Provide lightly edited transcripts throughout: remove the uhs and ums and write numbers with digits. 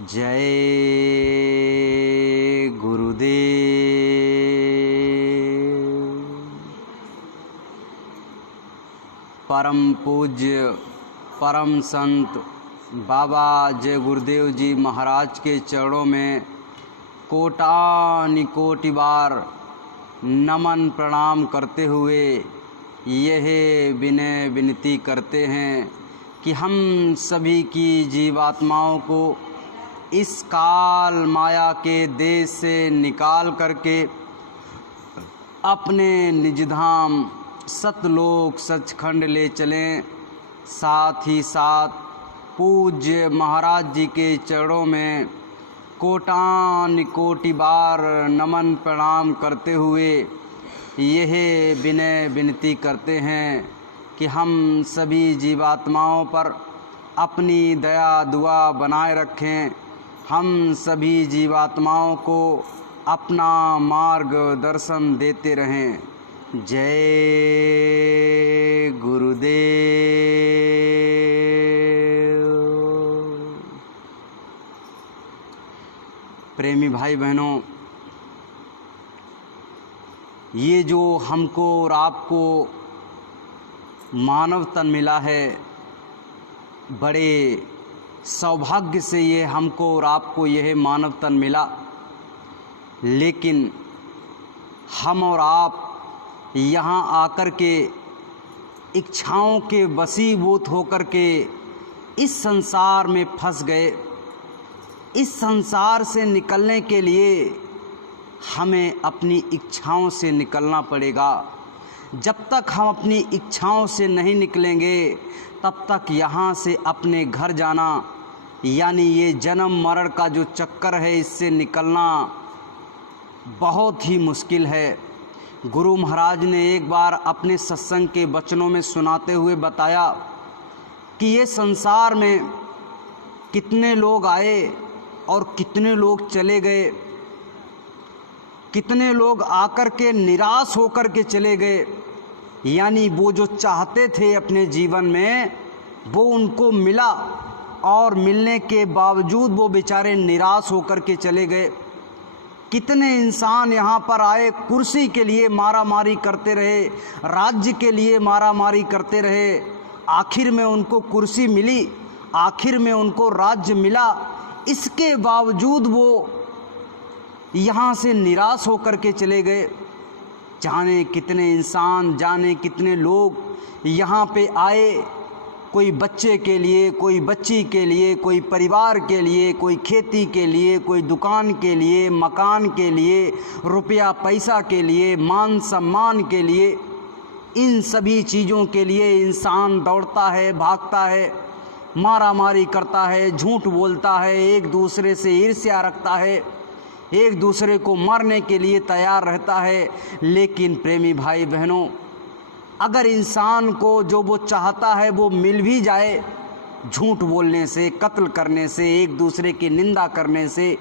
जय गुरुदेव। परम पूज्य परम संत बाबा जय गुरुदेव जी महाराज के चरणों में कोटानि कोटि बार नमन प्रणाम करते हुए यह विनय विनती करते हैं कि हम सभी की जीवात्माओं को इस काल माया के देश से निकाल करके अपने निज धाम सतलोक सचखंड ले चलें। साथ ही साथ पूज्य महाराज जी के चरणों में कोटान कोटि बार नमन प्रणाम करते हुए यह विनय विनती करते हैं कि हम सभी जीवात्माओं पर अपनी दया दुआ बनाए रखें। हम सभी जीवात्माओं को अपना मार्गदर्शन देते रहें। जय गुरुदेव। प्रेमी भाई बहनों, ये जो हमको और आपको मानव तन मिला है, बड़े सौभाग्य से ये हमको और आपको यह मानव तन मिला। लेकिन हम और आप यहाँ आकर के इच्छाओं के वशीभूत होकर के इस संसार में फंस गए। इस संसार से निकलने के लिए हमें अपनी इच्छाओं से निकलना पड़ेगा। जब तक हम अपनी इच्छाओं से नहीं निकलेंगे तब तक यहाँ से अपने घर जाना, यानी ये जन्म मरण का जो चक्कर है, इससे निकलना बहुत ही मुश्किल है। गुरु महाराज ने एक बार अपने सत्संग के वचनों में सुनाते हुए बताया कि ये संसार में कितने लोग आए और कितने लोग चले गए, कितने लोग आकर के निराश होकर के चले गए। यानी वो जो चाहते थे अपने जीवन में वो उनको मिला और मिलने के बावजूद वो बेचारे निराश होकर के चले गए। कितने इंसान यहाँ पर आए, कुर्सी के लिए मारामारी करते रहे, राज्य के लिए मारामारी करते रहे। आखिर में उनको कुर्सी मिली, आखिर में उनको राज्य मिला। इसके बावजूद वो यहाँ से निराश होकर के चले गए। जाने कितने इंसान, जाने कितने लोग यहाँ पे आए, कोई बच्चे के लिए, कोई बच्ची के लिए, कोई परिवार के लिए, कोई खेती के लिए, कोई दुकान के लिए, मकान के लिए, रुपया पैसा के लिए, मान सम्मान के लिए। इन सभी चीज़ों के लिए इंसान दौड़ता है, भागता है, मारामारी करता है, झूठ बोलता है, एक दूसरे से ईर्ष्या रखता है, एक दूसरे को मारने के लिए तैयार रहता है। लेकिन प्रेमी भाई बहनों, अगर इंसान को जो वो चाहता है वो मिल भी जाए, झूठ बोलने से, कत्ल करने से, एक दूसरे की निंदा करने से,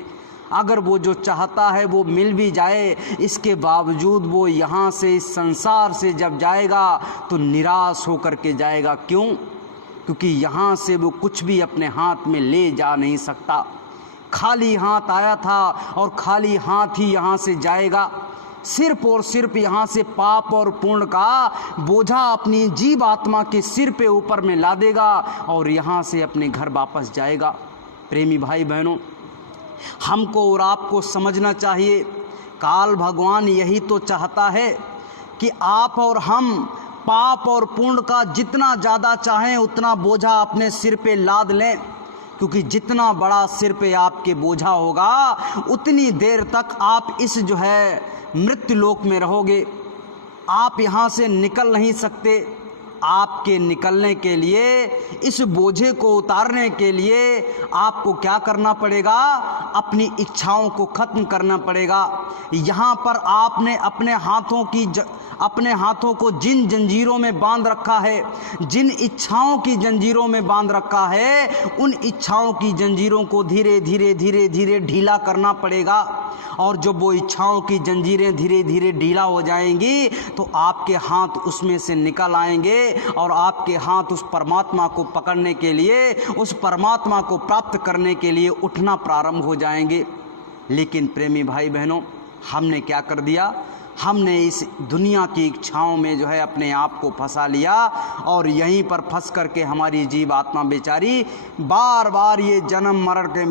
अगर वो जो चाहता है वो मिल भी जाए, इसके बावजूद वो यहाँ से, इस संसार से जब जाएगा तो निराश होकर के जाएगा। क्यों? क्योंकि यहाँ से वो कुछ भी अपने हाथ में ले जा नहीं सकता। खाली हाथ आया था और खाली हाथ ही यहाँ से जाएगा। सिर्फ और सिर्फ यहाँ से पाप और पुण्य का बोझा अपनी जीव आत्मा के सिर पे ऊपर में ला देगा और यहाँ से अपने घर वापस जाएगा। प्रेमी भाई बहनों, हमको और आपको समझना चाहिए, काल भगवान यही तो चाहता है कि आप और हम पाप और पुण्य का जितना ज़्यादा चाहें उतना बोझा अपने सिर पे लाद लें। क्योंकि जितना बड़ा सिर पे आपके बोझा होगा उतनी देर तक आप इस जो है मृत्यु लोक में रहोगे। आप यहाँ से निकल नहीं सकते। आपके निकलने के लिए, इस बोझे को उतारने के लिए आपको क्या करना पड़ेगा? अपनी इच्छाओं को ख़त्म करना पड़ेगा। यहाँ पर आपने अपने हाथों को जिन जंजीरों में बांध रखा है, जिन इच्छाओं की जंजीरों में बांध रखा है, उन इच्छाओं की जंजीरों को धीरे धीरे धीरे धीरे ढीला करना पड़ेगा। और जब वो इच्छाओं की जंजीरें धीरे धीरे ढीला हो जाएंगी तो आपके हाथ उसमें से निकल आएंगे और आपके हाथ उस परमात्मा को पकड़ने के लिए, उस परमात्मा को प्राप्त करने के लिए उठना प्रारंभ हो जाएंगे। लेकिन प्रेमी भाई बहनों, हमने क्या कर दिया? हमने इस दुनिया की इच्छाओं में जो है अपने आप को फंसा लिया और यहीं पर फंस करके हमारी जीव आत्मा बेचारी बार बार ये जन्म मरण के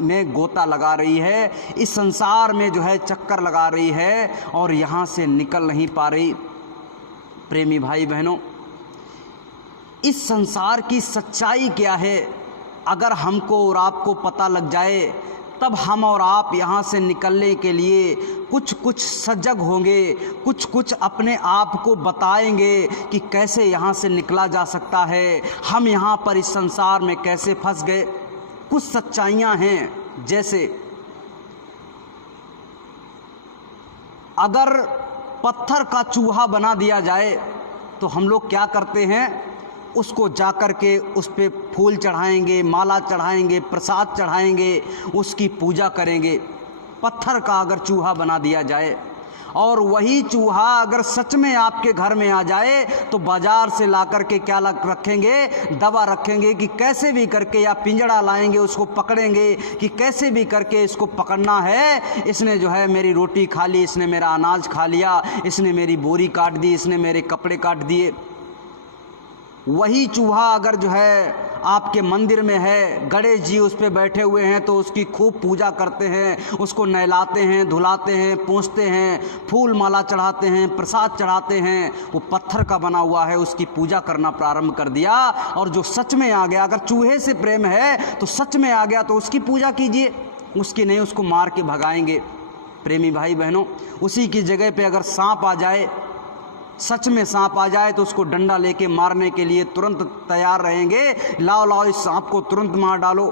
में गोता लगा रही है, इस संसार में जो है चक्कर लगा रही है और यहाँ से निकल नहीं पा रही। प्रेमी भाई बहनों, इस संसार की सच्चाई क्या है अगर हमको और आपको पता लग जाए, तब हम और आप यहाँ से निकलने के लिए कुछ कुछ सजग होंगे, कुछ कुछ अपने आप को बताएंगे कि कैसे यहाँ से निकला जा सकता है, हम यहाँ पर इस संसार में कैसे फंस गए। कुछ सच्चाइयाँ हैं, जैसे अगर पत्थर का चूहा बना दिया जाए तो हम लोग क्या करते हैं? उसको जाकर के उस पे फूल चढ़ाएंगे, माला चढ़ाएंगे, प्रसाद चढ़ाएंगे, उसकी पूजा करेंगे। पत्थर का अगर चूहा बना दिया जाए और वही चूहा अगर सच में आपके घर में आ जाए तो बाजार से ला करके क्या रखेंगे? दवा रखेंगे कि कैसे भी करके, या पिंजड़ा लाएंगे, उसको पकड़ेंगे कि कैसे भी करके इसको पकड़ना है। इसने जो है मेरी रोटी खा ली, इसने मेरा अनाज खा लिया, इसने मेरी बोरी काट दी, इसने मेरे कपड़े काट दिए। वही चूहा अगर जो है आपके मंदिर में है, गणेश जी उस पे बैठे हुए हैं तो उसकी खूब पूजा करते हैं, उसको नहलाते हैं, धुलाते हैं, पोंछते हैं, फूल माला चढ़ाते हैं, प्रसाद चढ़ाते हैं। वो पत्थर का बना हुआ है, उसकी पूजा करना प्रारंभ कर दिया। और जो सच में आ गया, अगर चूहे से प्रेम है तो सच में आ गया तो उसकी पूजा कीजिए, उसकी नहीं, उसको मार के भगाएंगे। प्रेमी भाई बहनों, उसी की जगह पे अगर सांप आ जाए, सच में सांप आ जाए तो उसको डंडा लेके मारने के लिए तुरंत तैयार रहेंगे, लाओ लाओ इस सांप को तुरंत मार डालो।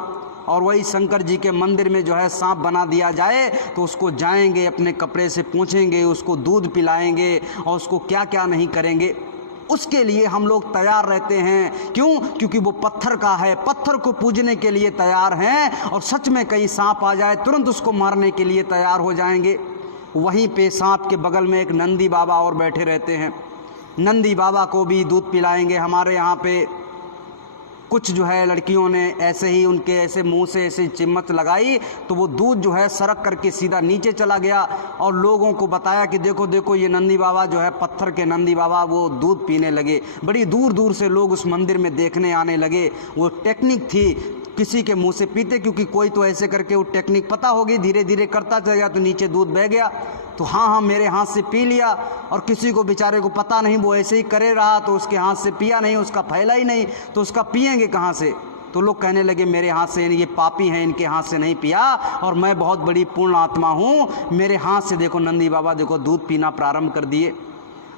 और वही शंकर जी के मंदिर में जो है सांप बना दिया जाए तो उसको जाएंगे, अपने कपड़े से पोंछेंगे, उसको दूध पिलाएंगे और उसको क्या क्या नहीं करेंगे। उसके लिए हम लोग तैयार रहते हैं। क्यों? क्योंकि वो पत्थर का है, पत्थर को पूजने के लिए तैयार हैं। और सच में कहीं सांप आ जाए तुरंत उसको मारने के लिए तैयार हो जाएंगे। वहीं पे सांप के बगल में एक नंदी बाबा और बैठे रहते हैं, नंदी बाबा को भी दूध पिलाएंगे। हमारे यहाँ पे कुछ जो है लड़कियों ने ऐसे ही उनके ऐसे मुंह से ऐसे चिम्मच लगाई तो वो दूध जो है सरक करके सीधा नीचे चला गया और लोगों को बताया कि देखो देखो ये नंदी बाबा जो है, पत्थर के नंदी बाबा वो दूध पीने लगे। बड़ी दूर दूर से लोग उस मंदिर में देखने आने लगे। वो टेक्निक थी, किसी के मुंह से पीते, क्योंकि कोई तो ऐसे करके वो टेक्निक पता होगी, धीरे धीरे करता चला गया तो नीचे दूध बह गया। तो हाँ हाँ मेरे हाथ से पी लिया, और किसी को बेचारे को पता नहीं, वो ऐसे ही करे रहा तो उसके हाथ से पिया नहीं, उसका फैला ही नहीं, तो उसका पिएंगे कहाँ से? तो लोग कहने लगे मेरे हाथ से, ये पापी हैं, इनके हाथ से नहीं पिया और मैं बहुत बड़ी पूर्ण आत्मा हूँ, मेरे हाथ से देखो नंदी बाबा देखो दूध पीना प्रारंभ कर दिए।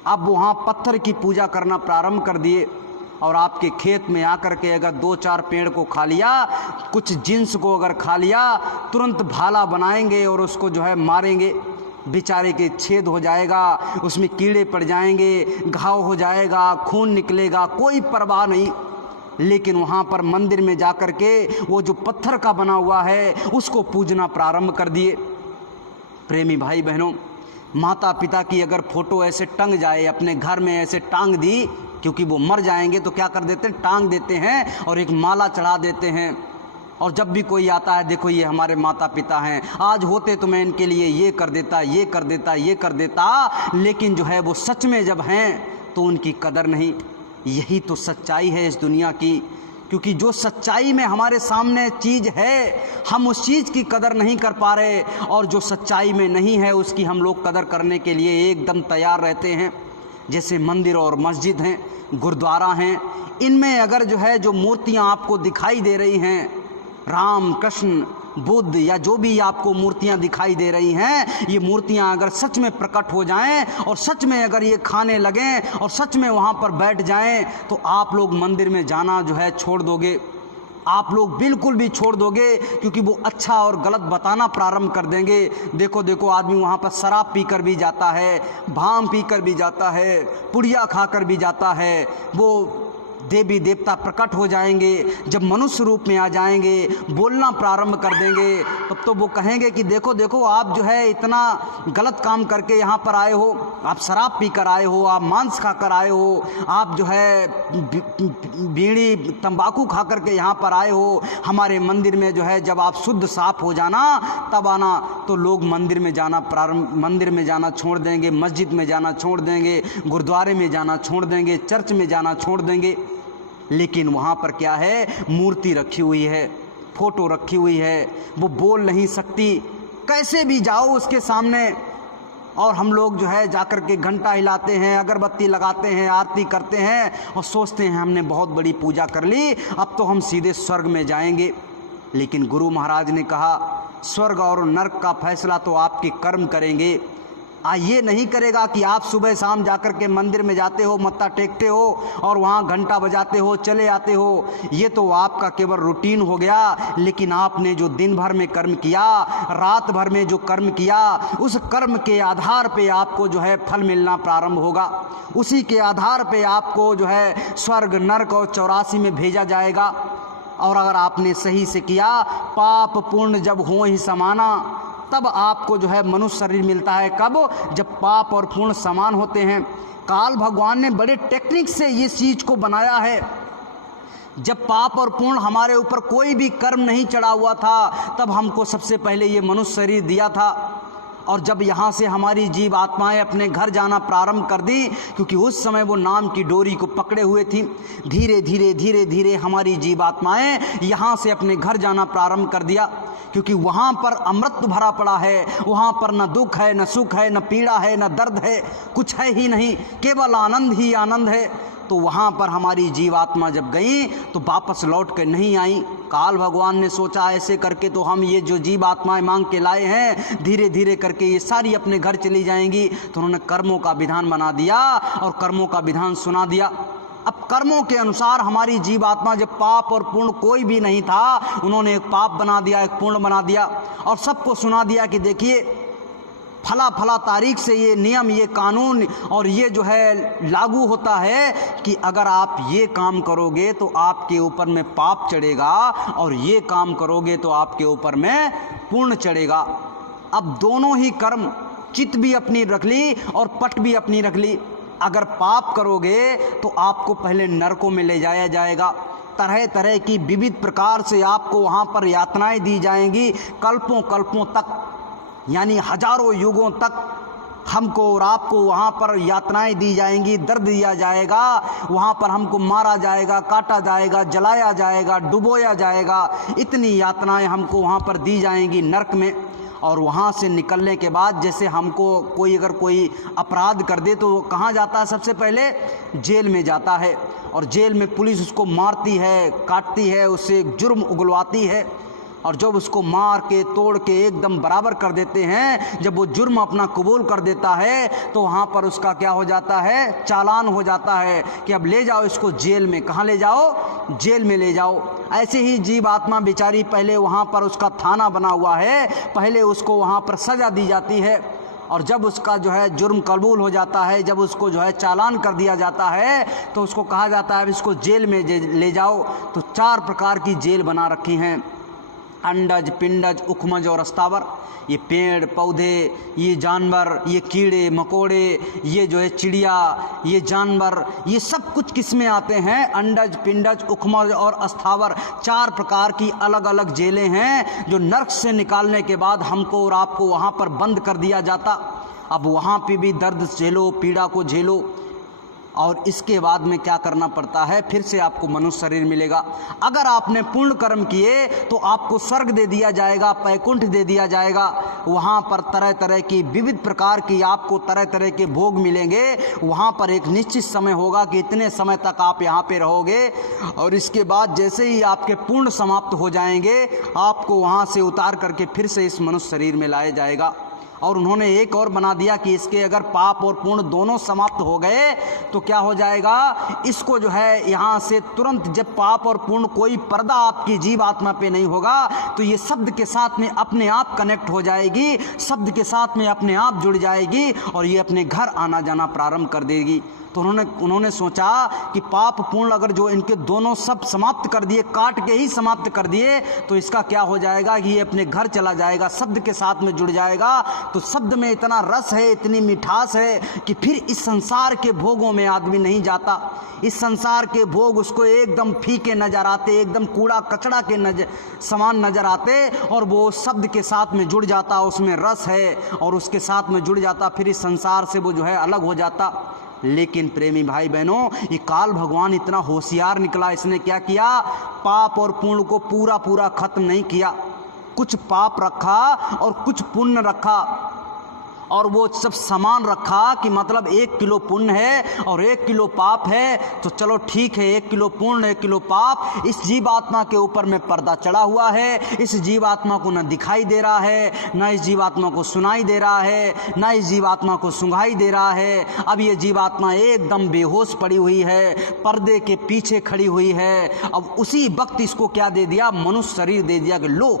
अब वहाँ पत्थर की पूजा करना प्रारंभ कर दिए। और आपके खेत में आकर के अगर 2-4 पेड़ को खा लिया, कुछ जिन्स को अगर खा लिया, तुरंत भाला बनाएंगे और उसको जो है मारेंगे। बेचारे के छेद हो जाएगा, उसमें कीड़े पड़ जाएंगे, घाव हो जाएगा, खून निकलेगा, कोई परवाह नहीं। लेकिन वहाँ पर मंदिर में जाकर के वो जो पत्थर का बना हुआ है उसको पूजना प्रारंभ कर दिए। प्रेमी भाई बहनों, माता पिता की अगर फ़ोटो ऐसे टंग जाए, अपने घर में ऐसे टांग दी, क्योंकि वो मर जाएंगे तो क्या कर देते हैं, टांग देते हैं और एक माला चढ़ा देते हैं। और जब भी कोई आता है, देखो ये हमारे माता पिता हैं, आज होते तो मैं इनके लिए ये कर देता, ये कर देता, ये कर देता। लेकिन जो है वो सच में जब हैं तो उनकी कदर नहीं। यही तो सच्चाई है इस दुनिया की, क्योंकि जो सच्चाई में हमारे सामने चीज़ है हम उस चीज़ की कदर नहीं कर पा रहे, और जो सच्चाई में नहीं है उसकी हम लोग कदर करने के लिए एकदम तैयार रहते हैं। जैसे मंदिर और मस्जिद हैं, गुरुद्वारा हैं, इनमें अगर जो है जो मूर्तियां आपको दिखाई दे रही हैं, राम कृष्ण बुद्ध या जो भी आपको मूर्तियां दिखाई दे रही हैं, ये मूर्तियां अगर सच में प्रकट हो जाएं और सच में अगर ये खाने लगें और सच में वहाँ पर बैठ जाएं तो आप लोग मंदिर में जाना जो है छोड़ दोगे। आप लोग बिल्कुल भी छोड़ दोगे, क्योंकि वो अच्छा और गलत बताना प्रारंभ कर देंगे। देखो देखो आदमी वहाँ पर शराब पीकर भी जाता है, भांग पीकर भी जाता है, पुड़िया खाकर भी जाता है, वो देवी देवता प्रकट हो जाएंगे, जब मनुष्य रूप में आ जाएंगे, बोलना प्रारंभ कर देंगे, तब तो वो कहेंगे कि देखो देखो आप जो है इतना गलत काम करके यहाँ पर आए हो, आप शराब पी कर आए हो, आप मांस खा कर आए हो, आप जो है बीड़ी तंबाकू खा करके यहाँ पर आए हो, हमारे मंदिर में जो है जब आप शुद्ध साफ हो जाना तब आना। तो लोग मंदिर में जाना छोड़ देंगे, मस्जिद में जाना छोड़ देंगे, गुरुद्वारे में जाना छोड़ देंगे, चर्च में जाना छोड़ देंगे। लेकिन वहाँ पर क्या है, मूर्ति रखी हुई है, फोटो रखी हुई है, वो बोल नहीं सकती, कैसे भी जाओ उसके सामने। और हम लोग जो है जाकर के घंटा हिलाते हैं, अगरबत्ती लगाते हैं, आरती करते हैं और सोचते हैं हमने बहुत बड़ी पूजा कर ली, अब तो हम सीधे स्वर्ग में जाएंगे। लेकिन गुरु महाराज ने कहा स्वर्ग और नरक का फैसला तो आपके कर्म करेंगे। ये नहीं करेगा कि आप सुबह शाम जाकर के मंदिर में जाते हो, मत्था टेकते हो और वहाँ घंटा बजाते हो, चले आते हो, ये तो आपका केवल रूटीन हो गया। लेकिन आपने जो दिन भर में कर्म किया, रात भर में जो कर्म किया, उस कर्म के आधार पे आपको जो है फल मिलना प्रारंभ होगा। उसी के आधार पे आपको जो है स्वर्ग, नरक और 84 में भेजा जाएगा। और अगर आपने सही से किया, पाप पुण्य जब हो ही समाना, तब आपको जो है मनुष्य शरीर मिलता है। कब? जब पाप और पुण्य समान होते हैं। काल भगवान ने बड़े टेक्निक से ये चीज को बनाया है। जब पाप और पुण्य हमारे ऊपर कोई भी कर्म नहीं चढ़ा हुआ था, तब हमको सबसे पहले ये मनुष्य शरीर दिया था। और जब यहाँ से हमारी जीव आत्माएं अपने घर जाना प्रारंभ कर दी, क्योंकि उस समय वो नाम की डोरी को पकड़े हुए थी, धीरे धीरे धीरे धीरे हमारी जीव आत्माएं यहाँ से अपने घर जाना प्रारंभ कर दिया। क्योंकि वहाँ पर अमृत भरा पड़ा है, वहाँ पर न दुख है, न सुख है, न पीड़ा है, न दर्द है, कुछ है ही नहीं, केवल आनंद ही आनंद है। तो वहाँ पर हमारी जीवात्मा जब गई तो वापस लौट कर नहीं आई। काल भगवान ने सोचा ऐसे करके तो हम ये जो जीवात्माएं मांग के लाए हैं, धीरे धीरे करके ये सारी अपने घर चली जाएंगी। तो उन्होंने कर्मों का विधान बना दिया और कर्मों का विधान सुना दिया। अब कर्मों के अनुसार हमारी जीवात्मा, जब पाप और पुण्य कोई भी नहीं था, उन्होंने एक पाप बना दिया, एक पुण्य बना दिया और सबको सुना दिया कि देखिए फला फला तारीख से ये नियम, ये कानून और ये जो है लागू होता है कि अगर आप ये काम करोगे तो आपके ऊपर में पाप चढ़ेगा और ये काम करोगे तो आपके ऊपर में पुण्य चढ़ेगा। अब दोनों ही कर्म, चित भी अपनी रख ली और पट भी अपनी रख ली। अगर पाप करोगे तो आपको पहले नरकों में ले जाया जाएगा, तरह तरह की विविध प्रकार से आपको वहाँ पर यातनाएं दी जाएंगी, कल्पों कल्पों तक, यानी हजारों युगों तक हमको और आपको वहाँ पर यातनाएं दी जाएंगी, दर्द दिया जाएगा, वहाँ पर हमको मारा जाएगा, काटा जाएगा, जलाया जाएगा, डुबोया जाएगा। इतनी यातनाएं हमको वहाँ पर दी जाएंगी नरक में। और वहाँ से निकलने के बाद जैसे हमको कोई अगर कोई अपराध कर दे तो वो कहाँ जाता है? सबसे पहले जेल में जाता है और जेल में पुलिस उसको मारती है, काटती है, उससे जुर्म उगलवाती है। और जब उसको मार के तोड़ के एकदम बराबर कर देते हैं, जब वो जुर्म अपना कबूल कर देता है तो वहाँ पर उसका क्या हो जाता है? चालान हो जाता है कि अब ले जाओ इसको जेल में। कहाँ ले जाओ? जेल में ले जाओ। ऐसे ही जीव आत्मा बेचारी, पहले वहाँ पर उसका थाना बना हुआ है, पहले उसको वहाँ पर सज़ा दी जाती है और जब उसका जो है जुर्म कबूल हो जाता है, जब उसको जो है चालान कर दिया जाता है तो उसको कहा जाता है इसको जेल में ले जाओ। तो 4 प्रकार की जेल बना रखी हैं, अंडज, पिंडज, उखमज और अस्तावर। ये पेड़ पौधे, ये जानवर, ये कीड़े मकोड़े, ये जो है चिड़िया, ये जानवर, ये सब कुछ किस में आते हैं? अंडज, पिंडज, उखमज और अस्तावर। 4 प्रकार की अलग अलग जेलें हैं जो नरक से निकालने के बाद हमको और आपको वहाँ पर बंद कर दिया जाता। अब वहाँ पे भी दर्द झेलो, पीड़ा को झेलो और इसके बाद में क्या करना पड़ता है? फिर से आपको मनुष्य शरीर मिलेगा। अगर आपने पुण्य कर्म किए तो आपको स्वर्ग दे दिया जाएगा, पैकुंठ दे दिया जाएगा। वहाँ पर तरह तरह की विविध प्रकार की आपको तरह तरह के भोग मिलेंगे। वहाँ पर एक निश्चित समय होगा कि इतने समय तक आप यहाँ पे रहोगे और इसके बाद जैसे ही आपके पुण्य समाप्त हो जाएंगे, आपको वहाँ से उतार करके फिर से इस मनुष्य शरीर में लाया जाएगा। और उन्होंने एक और बना दिया कि इसके अगर पाप और पुण्य दोनों समाप्त हो गए तो क्या हो जाएगा, इसको जो है यहाँ से तुरंत जब पाप और पुण्य कोई पर्दा आपकी जीव आत्मा पे नहीं होगा तो ये शब्द के साथ में अपने आप कनेक्ट हो जाएगी, शब्द के साथ में अपने आप जुड़ जाएगी और ये अपने घर आना जाना प्रारंभ कर देगी। तो उन्होंने सोचा कि पाप पूर्ण अगर जो इनके दोनों सब समाप्त कर दिए, काट के ही समाप्त कर दिए, तो इसका क्या हो जाएगा कि ये अपने घर चला जाएगा, शब्द के साथ में जुड़ जाएगा। तो शब्द में इतना रस है, इतनी मिठास है कि फिर इस संसार के भोगों में आदमी नहीं जाता। इस संसार के भोग उसको एकदम फीके नजर आते, एकदम कूड़ा कचड़ा के समान नजर आते, और वो शब्द के साथ में जुड़ जाता, उसमें रस है और उसके साथ में जुड़ जाता, फिर इस संसार से वो जो है अलग हो जाता। लेकिन प्रेमी भाई बहनों, ये काल भगवान इतना होशियार निकला, इसने क्या किया, पाप और पुण्य को पूरा पूरा खत्म नहीं किया, कुछ पाप रखा और कुछ पुण्य रखा, और वो सब समान रखा कि मतलब 1 किलो पुण्य है और 1 किलो पाप है, तो चलो ठीक है, 1 किलो पुण्य 1 किलो पाप, इस जीवात्मा के ऊपर में पर्दा चढ़ा हुआ है, इस जीवात्मा को न दिखाई दे रहा है, न इस जीवात्मा को सुनाई दे रहा है, न इस जीवात्मा को सुंघाई दे रहा है। अब ये जीवात्मा एकदम बेहोश पड़ी हुई है, पर्दे के पीछे खड़ी हुई है। अब उसी वक्त इसको क्या दे दिया, मनुष्य शरीर दे दिया कि लो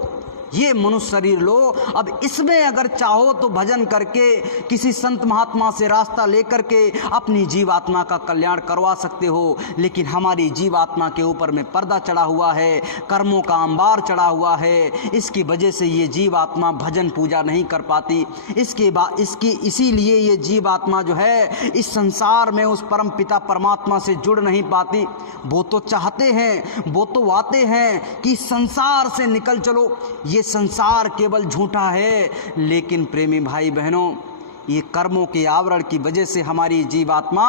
ये मनुष्य शरीर लो, अब इसमें अगर चाहो तो भजन करके किसी संत महात्मा से रास्ता लेकर के अपनी जीवात्मा का कल्याण करवा सकते हो। लेकिन हमारी जीवात्मा के ऊपर में पर्दा चढ़ा हुआ है, कर्मों का अंबार चढ़ा हुआ है, इसकी वजह से ये जीवात्मा भजन पूजा नहीं कर पाती। इसीलिए ये जीवात्मा जो है इस संसार में उस परम पिता परमात्मा से जुड़ नहीं पाती। वो तो चाहते हैं, वो तो आते हैं कि संसार से निकल चलो, ये संसार केवल झूठा है। लेकिन प्रेमी भाई बहनों, ये कर्मों के आवरण की वजह से हमारी जीवात्मा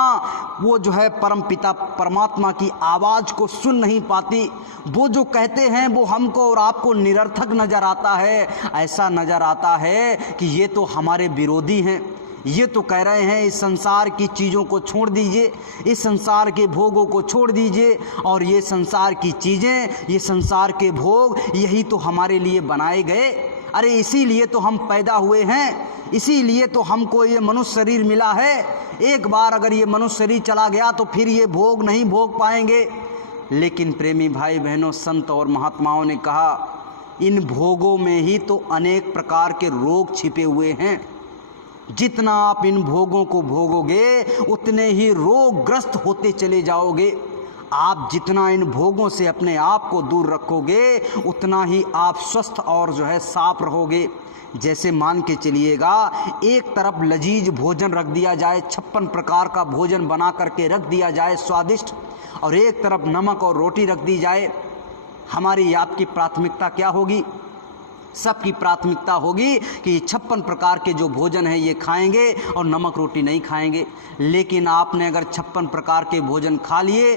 वो जो है परम पिता परमात्मा की आवाज़ को सुन नहीं पाती। वो जो कहते हैं वो हमको और आपको निरर्थक नज़र आता है। ऐसा नज़र आता है कि ये तो हमारे विरोधी हैं, ये तो कह रहे हैं इस संसार की चीज़ों को छोड़ दीजिए, इस संसार के भोगों को छोड़ दीजिए, और ये संसार की चीज़ें, ये संसार के भोग, यही तो हमारे लिए बनाए गए। अरे इसीलिए तो हम पैदा हुए हैं, इसीलिए तो हमको ये मनुष्य शरीर मिला है। एक बार अगर ये मनुष्य शरीर चला गया तो फिर ये भोग नहीं भोग पाएंगे। लेकिन प्रेमी भाई बहनों, संत और महात्माओं ने कहा इन भोगों में ही तो अनेक प्रकार के रोग छिपे हुए हैं। जितना आप इन भोगों को भोगोगे उतने ही रोगग्रस्त होते चले जाओगे। आप जितना इन भोगों से अपने आप को दूर रखोगे उतना ही आप स्वस्थ और जो है साफ रहोगे। जैसे मान के चलिएगा, एक तरफ लजीज भोजन रख दिया जाए, 56 प्रकार का भोजन बना करके रख दिया जाए स्वादिष्ट, और एक तरफ नमक और रोटी रख दी जाए। हमारी आपकी प्राथमिकता क्या होगी? सबकी प्राथमिकता होगी कि 56 प्रकार के जो भोजन है ये खाएंगे और नमक रोटी नहीं खाएंगे। लेकिन आपने अगर 56 प्रकार के भोजन खा लिए,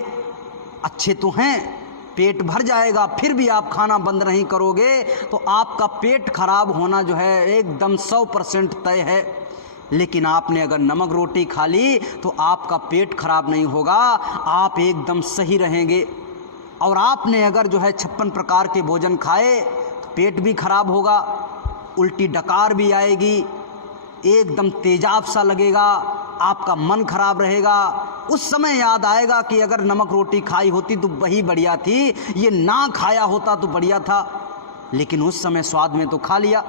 अच्छे तो हैं, पेट भर जाएगा, फिर भी आप खाना बंद नहीं करोगे तो आपका पेट खराब होना जो है एकदम 100% तय है। लेकिन आपने अगर नमक रोटी खा ली तो आपका पेट खराब नहीं होगा, आप एकदम सही रहेंगे। और आपने अगर जो है 56 प्रकार के भोजन खाए, पेट भी खराब होगा, उल्टी डकार भी आएगी, एकदम तेजाब सा लगेगा, आपका मन खराब रहेगा। उस समय याद आएगा कि अगर नमक रोटी खाई होती तो वही बढ़िया थी, ये ना खाया होता तो बढ़िया था। लेकिन उस समय स्वाद में तो खा लिया,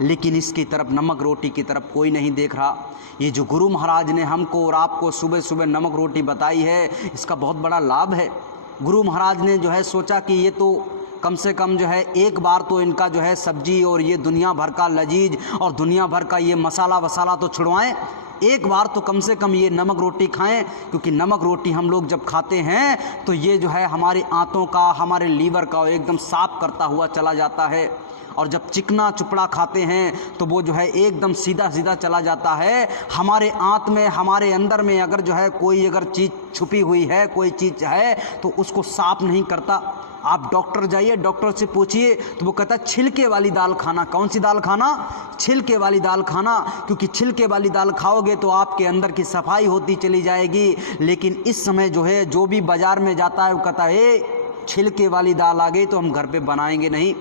लेकिन इसकी तरफ, नमक रोटी की तरफ कोई नहीं देख रहा। ये जो गुरु महाराज ने हमको और आपको सुबह सुबह नमक रोटी बताई है, इसका बहुत बड़ा लाभ है। गुरु महाराज ने जो है सोचा कि ये तो कम से कम जो है एक बार तो इनका जो है सब्जी और ये दुनिया भर का लजीज और दुनिया भर का ये मसाला वसाला तो छुड़वाएं, एक बार तो कम से कम ये नमक रोटी खाएं। क्योंकि नमक रोटी हम लोग जब खाते हैं तो ये जो है हमारी आंतों का, हमारे लीवर का एकदम साफ करता हुआ चला जाता है। और जब चिकना चुपड़ा खाते हैं तो वो जो है एकदम सीधा सीधा चला जाता है। हमारे आंत में, हमारे अंदर में अगर जो है कोई अगर चीज़ छुपी हुई है, कोई चीज़ है तो उसको साफ नहीं करता। आप डॉक्टर जाइए, डॉक्टर से पूछिए तो वो कहता है छिलके वाली दाल खाना। कौन सी दाल खाना? छिलके वाली दाल खाना, क्योंकि छिलके वाली दाल खाओगे तो आपके अंदर की सफाई होती चली जाएगी। लेकिन इस समय जो है जो भी बाज़ार में जाता है वो कहता है छिलके वाली दाल आ गई तो हम घर पे बनाएंगे नहीं।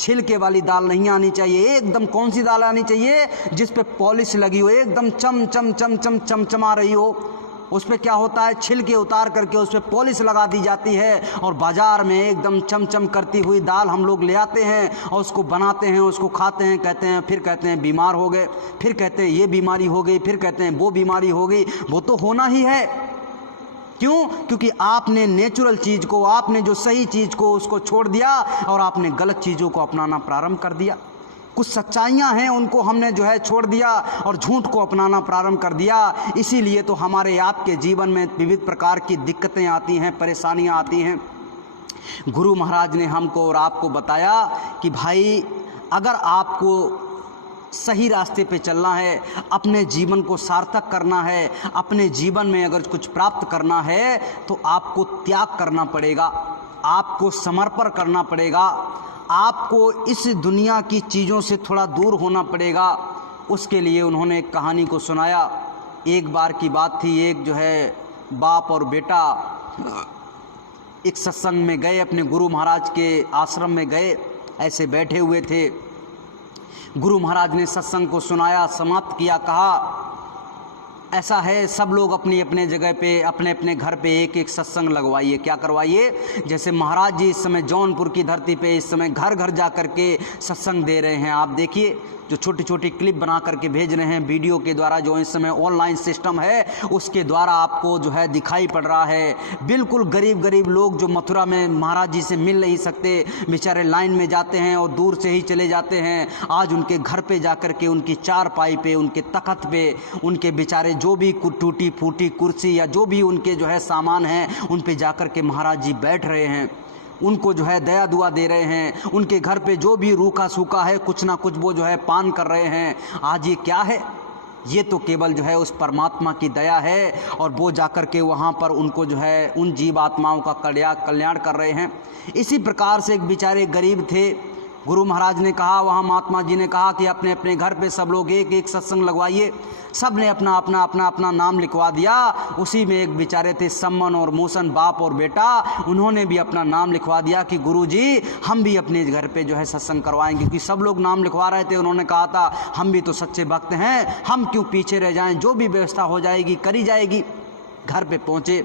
छिलके वाली दाल नहीं आनी चाहिए। एकदम कौन सी दाल आनी चाहिए? जिस पे पॉलिश लगी हो, एकदम चम चम चम चम चमचमा रही हो। उस पे क्या होता है, छिलके उतार करके उस पे पॉलिश लगा दी जाती है और बाज़ार में एकदम चमचम करती हुई दाल हम लोग ले आते हैं और उसको बनाते हैं, उसको खाते हैं, कहते हैं, फिर कहते हैं बीमार हो गए, फिर कहते हैं ये बीमारी हो गई, फिर कहते हैं वो बीमारी हो गई। वो तो होना ही है। क्यों? क्योंकि आपने नेचुरल चीज़ को, आपने जो सही चीज़ को उसको छोड़ दिया और आपने गलत चीज़ों को अपनाना प्रारंभ कर दिया। कुछ सच्चाइयाँ हैं उनको हमने जो है छोड़ दिया और झूठ को अपनाना प्रारंभ कर दिया। इसीलिए तो हमारे आपके जीवन में विविध प्रकार की दिक्कतें आती हैं, परेशानियाँ आती हैं। गुरु महाराज ने हमको और आपको बताया कि भाई अगर आपको सही रास्ते पे चलना है, अपने जीवन को सार्थक करना है, अपने जीवन में अगर कुछ प्राप्त करना है तो आपको त्याग करना पड़ेगा, आपको समर्पण करना पड़ेगा, आपको इस दुनिया की चीज़ों से थोड़ा दूर होना पड़ेगा। उसके लिए उन्होंने एक कहानी को सुनाया। एक बार की बात थी, एक जो है बाप और बेटा एक सत्संग में गए, अपने गुरु महाराज के आश्रम में गए, ऐसे बैठे हुए थे। गुरु महाराज ने सत्संग को सुनाया, समाप्त किया, कहा ऐसा है सब लोग अपनी अपने जगह पे, अपने अपने घर पे एक एक सत्संग लगवाइए। क्या करवाइए? जैसे महाराज जी इस समय जौनपुर की धरती पे इस समय घर घर जा कर के सत्संग दे रहे हैं। आप देखिए जो छोटी छोटी क्लिप बना करके भेज रहे हैं वीडियो के द्वारा, जो इस समय ऑनलाइन सिस्टम है उसके द्वारा आपको जो है दिखाई पड़ रहा है। बिल्कुल गरीब गरीब लोग जो मथुरा में महाराज जी से मिल नहीं सकते, बेचारे लाइन में जाते हैं और दूर से ही चले जाते हैं। आज उनके घर पे जा कर के, उनकी चारपाई पे, उनके तख्त पे, उनके बेचारे जो भी टूटी फूटी कुर्सी या जो भी उनके जो है सामान हैं उन पे जा कर के महाराज जी बैठ रहे हैं, उनको जो है दया दुआ दे रहे हैं। उनके घर पे जो भी रूखा सूखा है कुछ ना कुछ वो जो है पान कर रहे हैं। आज ये क्या है? ये तो केवल जो है उस परमात्मा की दया है और वो जाकर के वहाँ पर उनको जो है उन जीव आत्माओं का कल्याण कर रहे हैं। इसी प्रकार से एक बेचारे गरीब थे, गुरु महाराज ने कहा, वहाँ महात्मा जी ने कहा कि अपने अपने घर पे सब लोग एक एक सत्संग लगवाइए। सब ने अपना अपना अपना अपना नाम लिखवा दिया। उसी में एक बेचारे थे सम्मन और मूसन, बाप और बेटा, उन्होंने भी अपना नाम लिखवा दिया कि गुरुजी हम भी अपने घर पे जो है सत्संग करवाएंगे। क्योंकि सब लोग नाम लिखवा रहे थे, उन्होंने कहा था हम भी तो सच्चे भक्त हैं, हम क्यों पीछे रह जाएं, जो भी व्यवस्था हो जाएगी करी जाएगी। घर पे पहुँचे,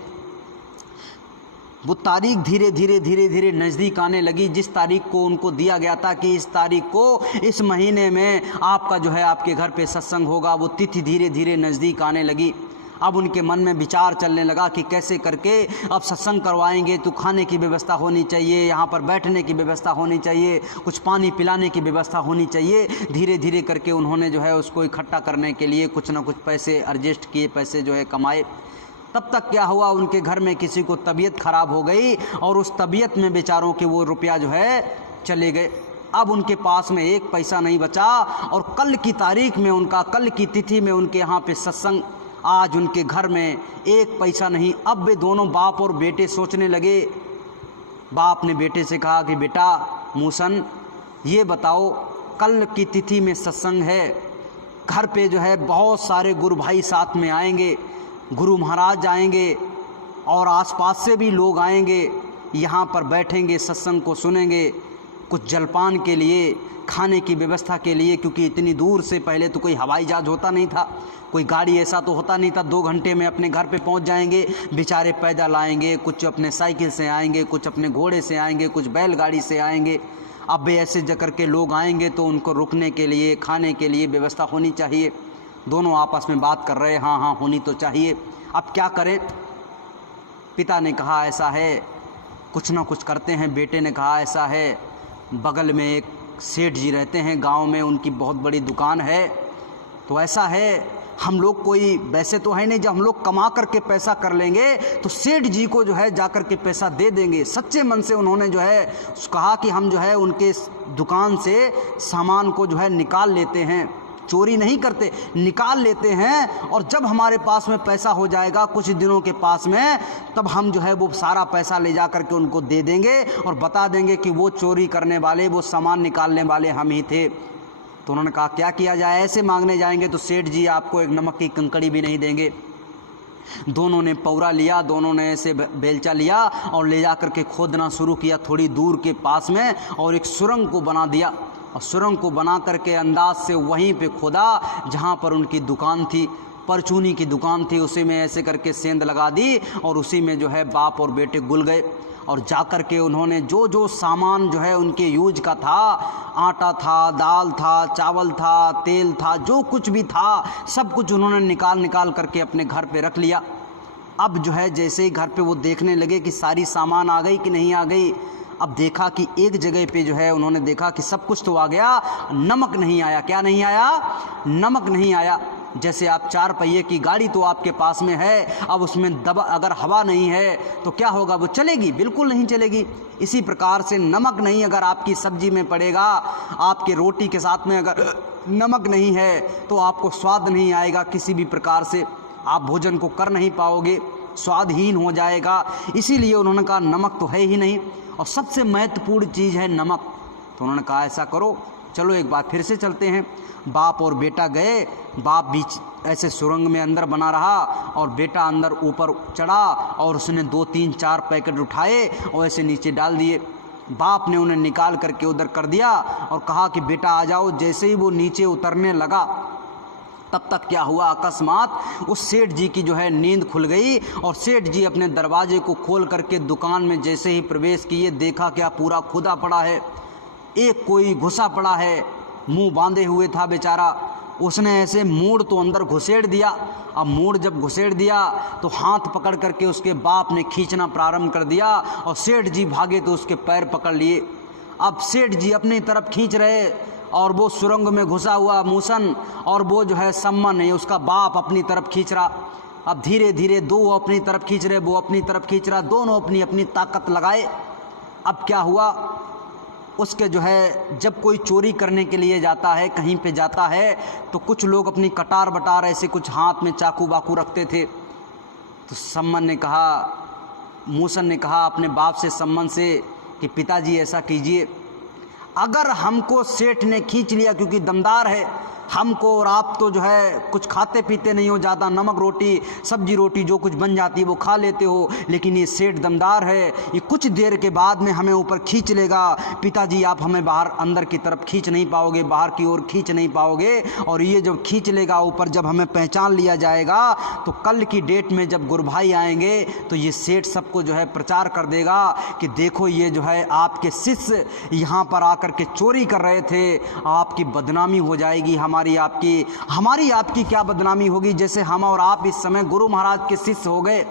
वो तारीख धीरे धीरे धीरे धीरे नज़दीक आने लगी। जिस तारीख को उनको दिया गया था कि इस तारीख को, इस महीने में आपका जो है आपके घर पे सत्संग होगा, वो तिथि धीरे धीरे नज़दीक आने लगी। अब उनके मन में विचार चलने लगा कि कैसे करके अब सत्संग करवाएंगे तो खाने की व्यवस्था होनी चाहिए, यहाँ पर बैठने की व्यवस्था होनी चाहिए, कुछ पानी पिलाने की व्यवस्था होनी चाहिए। धीरे धीरे करके उन्होंने जो है उसको इकट्ठा करने के लिए कुछ ना कुछ पैसे एडजस्ट किए, पैसे जो है कमाए। तब तक क्या हुआ, उनके घर में किसी को तबीयत खराब हो गई और उस तबीयत में बेचारों के वो रुपया जो है चले गए। अब उनके पास में एक पैसा नहीं बचा और कल की तारीख में उनका, कल की तिथि में उनके यहाँ पे सत्संग। आज उनके घर में एक पैसा नहीं। अब वे दोनों बाप और बेटे सोचने लगे। बाप ने बेटे से कहा कि बेटा मूसन, ये बताओ कल की तिथि में सत्संग है, घर पे जो है बहुत सारे गुरु भाई साथ में आएंगे, गुरु महाराज आएंगे और आसपास से भी लोग आएंगे, यहाँ पर बैठेंगे, सत्संग को सुनेंगे, कुछ जलपान के लिए, खाने की व्यवस्था के लिए, क्योंकि इतनी दूर से पहले तो कोई हवाई जहाज होता नहीं था, कोई गाड़ी ऐसा तो होता नहीं था 2 घंटे में अपने घर पे पहुंच जाएंगे। बेचारे पैदल आएंगे, कुछ अपने साइकिल से आएंगे, कुछ अपने घोड़े से आएंगे, कुछ बैलगाड़ी से आएंगे। अब भी ऐसे जकर के लोग आएंगे तो उनको रुकने के लिए, खाने के लिए व्यवस्था होनी चाहिए। दोनों आपस में बात कर रहे, हाँ हाँ होनी तो चाहिए, अब क्या करें। पिता ने कहा ऐसा है, कुछ ना कुछ करते हैं। बेटे ने कहा ऐसा है, बगल में एक सेठ जी रहते हैं गांव में, उनकी बहुत बड़ी दुकान है, तो ऐसा है हम लोग कोई वैसे तो है नहीं, जब हम लोग कमा करके पैसा कर लेंगे तो सेठ जी को जो है जा कर के पैसा दे देंगे। सच्चे मन से उन्होंने जो है कहा कि हम जो है उनके दुकान से सामान को जो है निकाल लेते हैं, चोरी नहीं करते, निकाल लेते हैं, और जब हमारे पास में पैसा हो जाएगा कुछ दिनों के पास में, तब हम जो है वो सारा पैसा ले जा करके उनको दे देंगे और बता देंगे कि वो चोरी करने वाले, वो सामान निकालने वाले हम ही थे। तो उन्होंने कहा क्या किया जाए, ऐसे मांगने जाएंगे तो सेठ जी आपको एक नमक की कंकड़ी भी नहीं देंगे। दोनों ने पौरा लिया, दोनों ने ऐसे बेलचा लिया और ले जा कर के खोदना शुरू किया थोड़ी दूर के पास में, और एक सुरंग को बना दिया। और सुरंग को बना करके अंदाज से वहीं पे खोदा जहाँ पर उनकी दुकान थी, परचूनी की दुकान थी, उसी में ऐसे करके सेंध लगा दी और उसी में जो है बाप और बेटे घुल गए। और जाकर के उन्होंने जो जो सामान जो है उनके यूज का था, आटा था, दाल था, चावल था, तेल था, जो कुछ भी था सब कुछ उन्होंने निकाल करके अपने घर पे रख लिया। अब जो है जैसे ही घर पे वो देखने लगे कि सारी सामान आ गई कि नहीं आ गई, अब देखा कि एक जगह पे जो है उन्होंने देखा कि सब कुछ तो आ गया, नमक नहीं आया। क्या नहीं आया? नमक नहीं आया। जैसे आप 4 पहिए की गाड़ी तो आपके पास में है, अब उसमें दबा अगर हवा नहीं है तो क्या होगा? वो चलेगी? बिल्कुल नहीं चलेगी। इसी प्रकार से नमक नहीं अगर आपकी सब्जी में पड़ेगा, आपके रोटी के साथ में अगर नमक नहीं है तो आपको स्वाद नहीं आएगा, किसी भी प्रकार से आप भोजन को कर नहीं पाओगे, स्वादहीन हो जाएगा। इसीलिए उन्होंने कहा नमक तो है ही नहीं, और सबसे महत्वपूर्ण चीज़ है नमक। तो उन्होंने कहा ऐसा करो, चलो एक बार फिर से चलते हैं। बाप और बेटा गए, बाप बीच ऐसे सुरंग में अंदर बना रहा और बेटा अंदर ऊपर चढ़ा और उसने 2, 3, 4 पैकेट उठाए और ऐसे नीचे डाल दिए। बाप ने उन्हें निकाल करके उधर कर दिया और कहा कि बेटा आ जाओ। जैसे ही वो नीचे उतरने लगा तब तक क्या हुआ, अकस्मात उस सेठ जी की जो है नींद खुल गई और सेठ जी अपने दरवाजे को खोल करके दुकान में जैसे ही प्रवेश किए, देखा क्या पूरा खुदा पड़ा है, एक कोई घुसा पड़ा है, मुंह बांधे हुए था बेचारा। उसने ऐसे मूड़ तो अंदर घुसेड़ दिया। अब मूड़ जब घुसेड़ दिया तो हाथ पकड़ करके उसके बाप ने खींचना प्रारंभ कर दिया और सेठ जी भागे तो उसके पैर पकड़ लिए। अब सेठ जी अपनी तरफ खींच रहे और वो सुरंग में घुसा हुआ मूसन और वो जो है सम्मन है उसका बाप अपनी तरफ खींच रहा। अब धीरे धीरे दो अपनी तरफ खींच रहे, वो अपनी तरफ खींच रहा, दोनों अपनी अपनी ताकत लगाए। अब क्या हुआ, उसके जो है जब कोई चोरी करने के लिए जाता है, कहीं पे जाता है, तो कुछ लोग अपनी कटार बटार ऐसे कुछ हाथ में चाकू बाकू रखते थे। तो सम्मन ने कहा, मूसन ने कहा अपने बाप से, सम्मन से, कि पिताजी ऐसा कीजिए, अगर हमको सेठ ने खींच लिया क्योंकि दमदार है, हमको और आप तो जो है कुछ खाते पीते नहीं हो, ज़्यादा नमक रोटी सब्जी रोटी जो कुछ बन जाती है वो खा लेते हो, लेकिन ये सेठ दमदार है, ये कुछ देर के बाद में हमें ऊपर खींच लेगा। पिताजी आप हमें बाहर अंदर की तरफ खींच नहीं पाओगे, बाहर की ओर खींच नहीं पाओगे, और ये जब खींच लेगा ऊपर, जब हमें पहचान लिया जाएगा तो कल की डेट में जब गुरभाई आएंगे तो ये सेठ सबको जो है प्रचार कर देगा कि देखो ये जो है आपके शिष्य यहाँ पर आकर के चोरी कर रहे थे, आपकी बदनामी हो जाएगी। हमारी आपकी क्या बदनामी होगी? जैसे हम और आप इस समय गुरु महाराज के शिष्य हो गए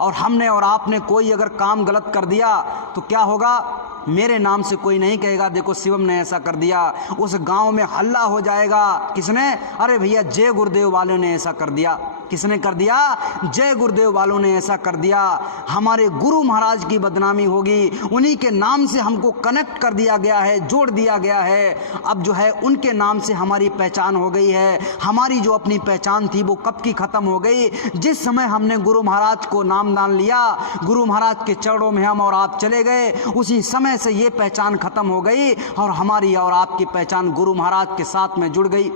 और हमने और आपने कोई अगर काम गलत कर दिया तो क्या होगा? मेरे नाम से कोई नहीं कहेगा देखो शिवम ने ऐसा कर दिया, उस गांव में हल्ला हो जाएगा। किसने? अरे भैया जय गुरुदेव वालों ने ऐसा कर दिया। किसने कर दिया? जय गुरुदेव वालों ने ऐसा कर दिया। हमारे गुरु महाराज की बदनामी होगी, उन्हीं के नाम से हमको कनेक्ट कर दिया गया है, जोड़ दिया गया है। अब जो है उनके नाम से हमारी पहचान हो गई है। हमारी जो अपनी पहचान थी वो कब की खत्म हो गई? जिस समय हमने गुरु महाराज को नामदान लिया, गुरु महाराज के चरणों में हम और आप चले गए, उसी समय से ये पहचान खत्म हो गई और हमारी और आपकी पहचान गुरु महाराज के साथ में जुड़ गई।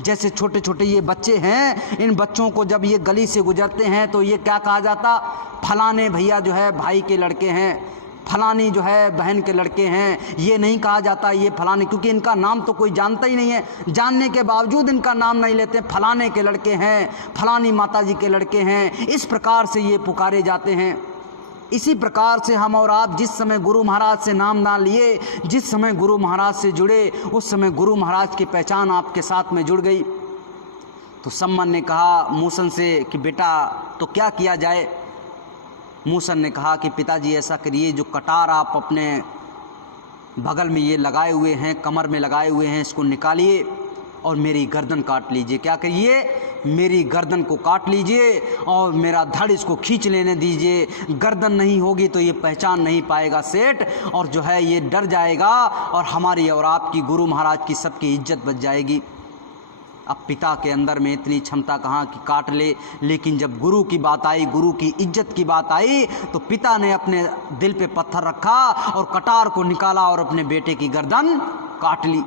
जैसे छोटे छोटे ये बच्चे हैं, इन बच्चों को जब ये गली से गुजरते हैं तो ये क्या कहा जाता? फलाने भैया जो है भाई के लड़के हैं, फलानी जो है बहन के लड़के हैं। ये नहीं कहा जाता ये फलाने, क्योंकि इनका नाम तो कोई जानता ही नहीं है। जानने के बावजूद इनका नाम नहीं लेते, फलाने के लड़के हैं, फलानी माता जी के लड़के हैं, इस प्रकार से ये पुकारे जाते हैं। इसी प्रकार से हम और आप जिस समय गुरु महाराज से नामदान लिए, जिस समय गुरु महाराज से जुड़े, उस समय गुरु महाराज की पहचान आपके साथ में जुड़ गई। तो सम्मन ने कहा मूसन से कि बेटा तो क्या किया जाए? मूसन ने कहा कि पिताजी ऐसा करिए, जो कटार आप अपने बगल में ये लगाए हुए हैं, कमर में लगाए हुए हैं, इसको निकालिए और मेरी गर्दन काट लीजिए। क्या करिए? मेरी गर्दन को काट लीजिए और मेरा धड़ इसको खींच लेने दीजिए। गर्दन नहीं होगी तो ये पहचान नहीं पाएगा सेठ, और जो है ये डर जाएगा और हमारी और आपकी गुरु महाराज की सबकी इज्जत बच जाएगी। अब पिता के अंदर में इतनी क्षमता कहाँ कि काट ले, लेकिन जब गुरु की बात आई, गुरु की इज्जत की बात आई, तो पिता ने अपने दिल पे पत्थर रखा और कटार को निकाला और अपने बेटे की गर्दन काट ली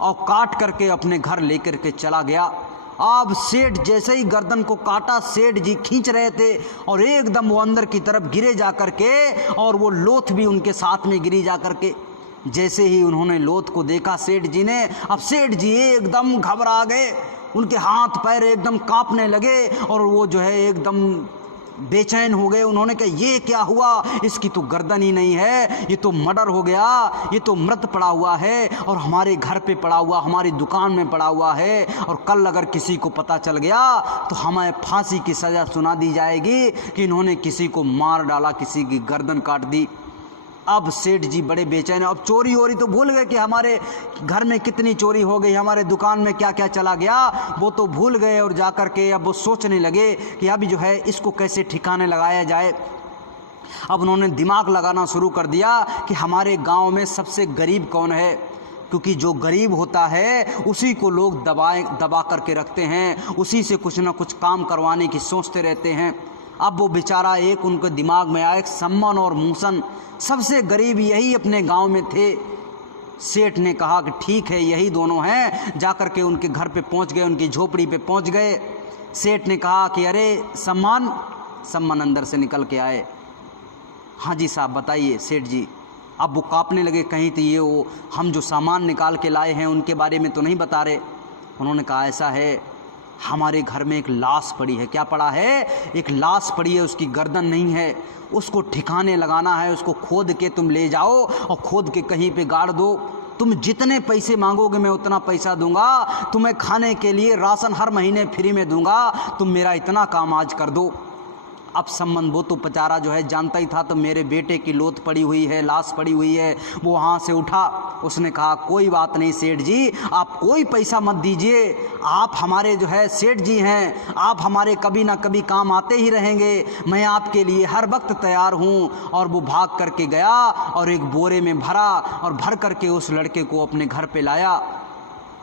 और काट करके अपने घर लेकर के चला गया। अब सेठ जैसे ही गर्दन को काटा, सेठ जी खींच रहे थे और एकदम वो अंदर की तरफ गिरे जा कर के, और वो लोथ भी उनके साथ में गिरी जा कर के। जैसे ही उन्होंने लोथ को देखा सेठ जी ने, अब सेठ जी एकदम घबरा गए, उनके हाथ पैर एकदम कांपने लगे और वो जो है एकदम बेचैन हो गए। उन्होंने कहा ये क्या हुआ, इसकी तो गर्दन ही नहीं है, ये तो मर्डर हो गया, ये तो मृत पड़ा हुआ है और हमारे घर पे पड़ा हुआ, हमारी दुकान में पड़ा हुआ है, और कल अगर किसी को पता चल गया तो हमें फांसी की सज़ा सुना दी जाएगी कि इन्होंने किसी को मार डाला, किसी की गर्दन काट दी। अब सेठ जी बड़े बेचैन हैं। अब चोरी वोरी तो भूल गए कि हमारे घर में कितनी चोरी हो गई, हमारे दुकान में क्या क्या चला गया, वो तो भूल गए। और जाकर के अब वो सोचने लगे कि अभी जो है इसको कैसे ठिकाने लगाया जाए। अब उन्होंने दिमाग लगाना शुरू कर दिया कि हमारे गांव में सबसे गरीब कौन है, क्योंकि जो गरीब होता है उसी को लोग दबा करके रखते हैं, उसी से कुछ ना कुछ काम करवाने की सोचते रहते हैं। अब वो बेचारा एक उनके दिमाग में आया, एक सम्मन और मूसन, सबसे गरीब यही अपने गांव में थे। सेठ ने कहा कि ठीक है यही दोनों हैं। जाकर के उनके घर पे पहुंच गए, उनकी झोपड़ी पे पहुंच गए। सेठ ने कहा कि अरे सम्मान अंदर से निकल के आए। हाँ जी साहब बताइए सेठ जी। अब वो कांपने लगे, कहीं तो ये वो हम जो सामान निकाल के लाए हैं उनके बारे में तो नहीं बता रहे। उन्होंने कहा ऐसा है, हमारे घर में एक लाश पड़ी है। क्या पड़ा है? एक लाश पड़ी है, उसकी गर्दन नहीं है, उसको ठिकाने लगाना है। उसको खोद के तुम ले जाओ और खोद के कहीं पे गाड़ दो। तुम जितने पैसे मांगोगे मैं उतना पैसा दूंगा, तुम्हें खाने के लिए राशन हर महीने फ्री में दूंगा, तुम मेरा इतना काम आज कर दो। अब संबंध वो तो बेचारा जो है जानता ही था, तो मेरे बेटे की लोथ पड़ी हुई है, लाश पड़ी हुई है। वो वहाँ से उठा, उसने कहा कोई बात नहीं सेठ जी, आप कोई पैसा मत दीजिए, आप हमारे जो है सेठ जी हैं, आप हमारे कभी ना कभी काम आते ही रहेंगे, मैं आपके लिए हर वक्त तैयार हूँ। और वो भाग करके गया और एक बोरे में भरा और भर करके उस लड़के को अपने घर पे लाया।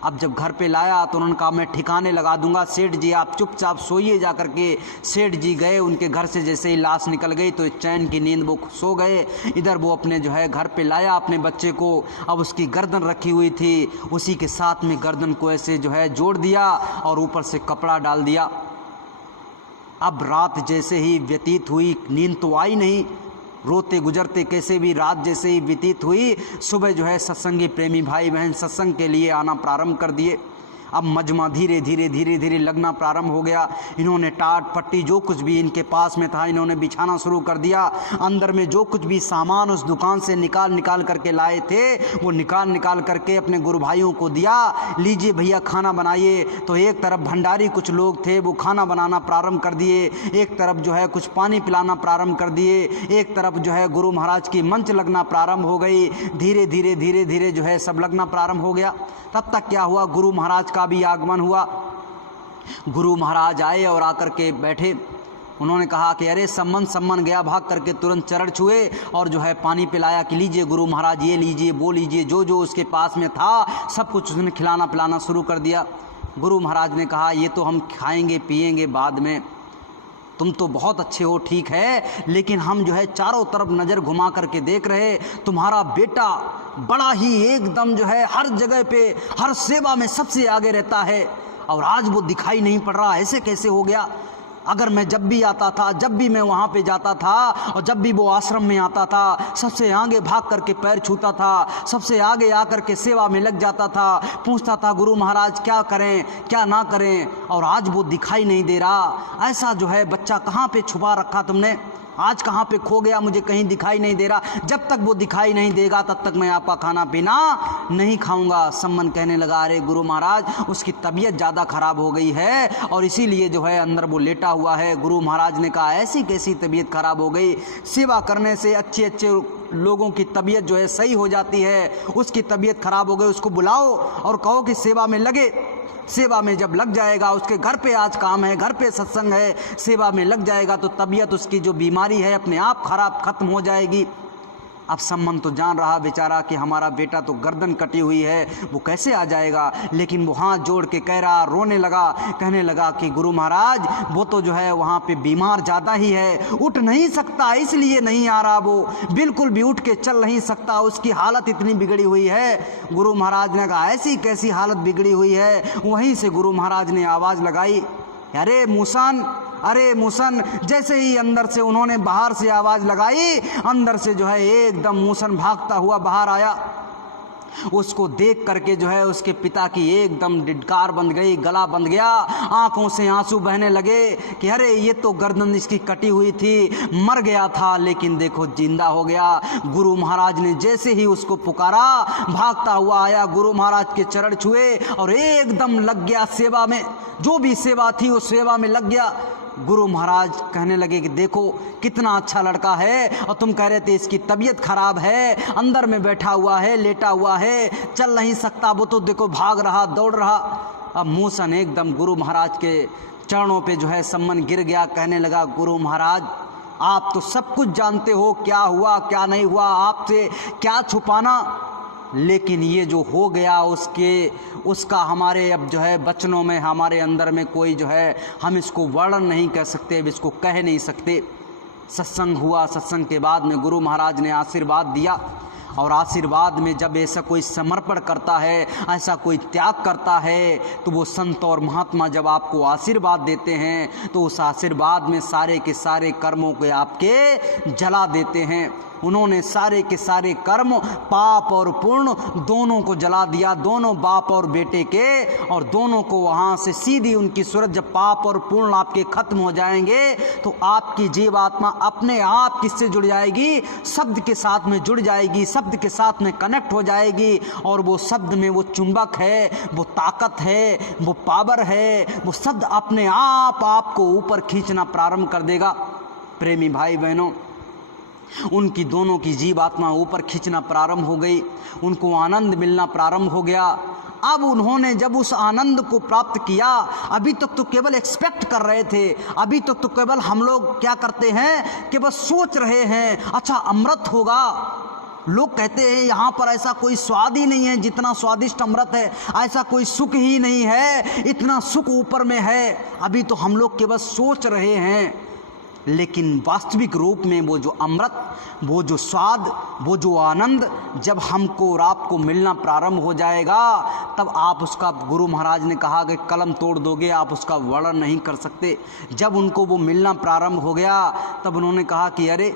अब जब घर पे लाया तो उन्होंने कहा मैं ठिकाने लगा दूंगा, सेठ जी आप चुपचाप सोइए जा करके। सेठ जी गए, उनके घर से जैसे ही लाश निकल गई तो चैन की नींद वो सो गए। इधर वो अपने जो है घर पे लाया अपने बच्चे को। अब उसकी गर्दन रखी हुई थी, उसी के साथ में गर्दन को ऐसे जो है जोड़ दिया और ऊपर से कपड़ा डाल दिया। अब रात जैसे ही व्यतीत हुई, नींद तो आई नहीं, रोते गुजरते कैसे भी रात जैसे ही व्यतीत हुई, सुबह जो है सत्संगी प्रेमी भाई बहन सत्संग के लिए आना प्रारंभ कर दिए। अब मजमा धीरे धीरे लगना प्रारंभ हो गया। इन्होंने टाट पट्टी जो कुछ भी इनके पास में था इन्होंने बिछाना शुरू कर दिया। अंदर में जो कुछ भी सामान उस दुकान से निकाल करके लाए थे वो निकाल करके अपने गुरु भाइयों को दिया। लीजिए भैया खाना बनाइए। तो एक तरफ भंडारी कुछ लोग थे वो खाना बनाना प्रारंभ कर दिए, एक तरफ जो है कुछ पानी पिलाना प्रारंभ कर दिए, एक तरफ जो है गुरु महाराज की मंच लगना प्रारंभ हो गई। धीरे धीरे जो है सब लगना प्रारंभ हो गया। तब तक क्या हुआ, गुरु महाराज का भी आगमन हुआ। गुरु महाराज आए और आकर के बैठे। उन्होंने कहा कि अरे सम्मन गया, भाग करके तुरंत चरण छुए और जो है पानी पिलाया कि लीजिए गुरु महाराज ये लीजिए वो लीजिए, जो उसके पास में था सब कुछ उसने खिलाना पिलाना शुरू कर दिया। गुरु महाराज ने कहा ये तो हम खाएंगे पिएंगे बाद में, तुम तो बहुत अच्छे हो ठीक है, लेकिन हम जो है चारों तरफ नज़र घुमा करके देख रहे, तुम्हारा बेटा बड़ा ही एकदम जो है हर जगह पे हर सेवा में सबसे आगे रहता है और आज वो दिखाई नहीं पड़ रहा, ऐसे कैसे हो गया? अगर मैं जब भी आता था, जब भी मैं वहाँ पे जाता था और जब भी वो आश्रम में आता था, सबसे आगे भाग करके पैर छूता था, सबसे आगे आकर के सेवा में लग जाता था, पूछता था गुरु महाराज क्या करें क्या ना करें, और आज वो दिखाई नहीं दे रहा। ऐसा जो है बच्चा कहाँ पे छुपा रखा तुमने, आज कहाँ पे खो गया, मुझे कहीं दिखाई नहीं दे रहा। जब तक वो दिखाई नहीं देगा तब तक मैं आपका खाना पीना नहीं खाऊंगा। सम्मन कहने लगा अरे गुरु महाराज उसकी तबीयत ज़्यादा ख़राब हो गई है और इसीलिए जो है अंदर वो लेटा हुआ है। गुरु महाराज ने कहा ऐसी कैसी तबीयत ख़राब हो गई, सेवा करने से अच्छे लोगों की तबीयत जो है सही हो जाती है, उसकी तबीयत ख़राब हो गई, उसको बुलाओ और कहो कि सेवा में लगे। सेवा में जब लग जाएगा, उसके घर पे आज काम है, घर पे सत्संग है, सेवा में लग जाएगा तो तबीयत उसकी जो बीमारी है अपने आप खत्म हो जाएगी। अब सम्मन तो जान रहा बेचारा कि हमारा बेटा तो गर्दन कटी हुई है, वो कैसे आ जाएगा, लेकिन वो हाथ जोड़ के कह रहा, रोने लगा, कहने लगा कि गुरु महाराज वो तो जो है वहाँ पे बीमार ज़्यादा ही है, उठ नहीं सकता इसलिए नहीं आ रहा, वो बिल्कुल भी उठ के चल नहीं सकता, उसकी हालत इतनी बिगड़ी हुई है। गुरु महाराज ने कहा ऐसी कैसी हालत बिगड़ी हुई है। वहीं से गुरु महाराज ने आवाज़ लगाई, अरे मूसन, अरे मूसन। जैसे ही अंदर से उन्होंने बाहर से आवाज़ लगाई, अंदर से जो है एकदम मूसन भागता हुआ बाहर आया। उसको देख करके जो है उसके पिता की एकदम डिडकार बंध गई, गला बंध गया, आंखों से आंसू बहने लगे कि अरे ये तो गर्दन इसकी कटी हुई थी, मर गया था लेकिन देखो जिंदा हो गया। गुरु महाराज ने जैसे ही उसको पुकारा, भागता हुआ आया, गुरु महाराज के चरण छुए और एकदम लग गया सेवा में, जो भी सेवा थी उस सेवा में लग गया। गुरु महाराज कहने लगे कि देखो कितना अच्छा लड़का है, और तुम कह रहे थे इसकी तबीयत खराब है, अंदर में बैठा हुआ है, लेटा हुआ है, चल नहीं सकता, वो तो देखो भाग रहा, दौड़ रहा। अब मूसन एकदम गुरु महाराज के चरणों पे जो है सम्मन गिर गया, कहने लगा गुरु महाराज आप तो सब कुछ जानते हो, क्या हुआ क्या नहीं हुआ, आपसे क्या छुपाना, लेकिन ये जो हो गया उसका हमारे अब जो है वचनों में, हमारे अंदर में कोई जो है, हम इसको वर्णन नहीं कर सकते, इसको कह नहीं सकते। सत्संग हुआ, सत्संग के बाद में गुरु महाराज ने आशीर्वाद दिया, और आशीर्वाद में जब ऐसा कोई समर्पण करता है, ऐसा कोई त्याग करता है, तो वो संत और महात्मा जब आपको आशीर्वाद देते हैं तो उस आशीर्वाद में सारे के सारे कर्मों को आपके जला देते हैं। उन्होंने सारे के सारे कर्म, पाप और पुण्य दोनों को जला दिया, दोनों बाप और बेटे के, और दोनों को वहाँ से सीधी उनकी सूरत, जब पाप और पुण्य आपके खत्म हो जाएंगे तो आपकी जीवात्मा अपने आप किससे जुड़ जाएगी, शब्द के साथ में जुड़ जाएगी, शब्द के साथ में कनेक्ट हो जाएगी, और वो शब्द में वो चुंबक है, वो ताकत है, वो पावर है, वो शब्द अपने आप आपको ऊपर खींचना प्रारंभ कर देगा। प्रेमी भाई बहनों, उनकी दोनों की जीवात्मा ऊपर खींचना प्रारंभ हो गई, उनको आनंद मिलना प्रारंभ हो गया। अब उन्होंने जब उस आनंद को प्राप्त किया, अभी तक तो केवल एक्सपेक्ट कर रहे थे, अभी तक तो केवल हम लोग क्या करते हैं कि बस सोच रहे हैं अच्छा अमृत होगा। लोग कहते हैं यहाँ पर ऐसा कोई स्वाद ही नहीं है जितना स्वादिष्ट अमृत है, ऐसा कोई सुख ही नहीं है, इतना सुख ऊपर में है। अभी तो हम लोग केवल सोच रहे हैं, लेकिन वास्तविक रूप में वो जो अमृत, वो जो स्वाद, वो जो आनंद जब हमको और आपको मिलना प्रारंभ हो जाएगा, तब आप उसका, गुरु महाराज ने कहा कि कलम तोड़ दोगे, आप उसका वर्णन नहीं कर सकते। जब उनको वो मिलना प्रारंभ हो गया, तब उन्होंने कहा कि अरे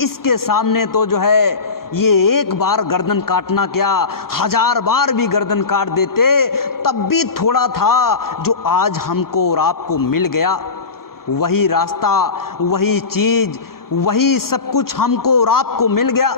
इसके सामने तो जो है ये एक बार गर्दन काटना क्या, 1000 बार भी गर्दन काट देते तब भी थोड़ा था जो आज हमको और आपको मिल गया। वही रास्ता, वही चीज़, वही सब कुछ हमको और आपको मिल गया।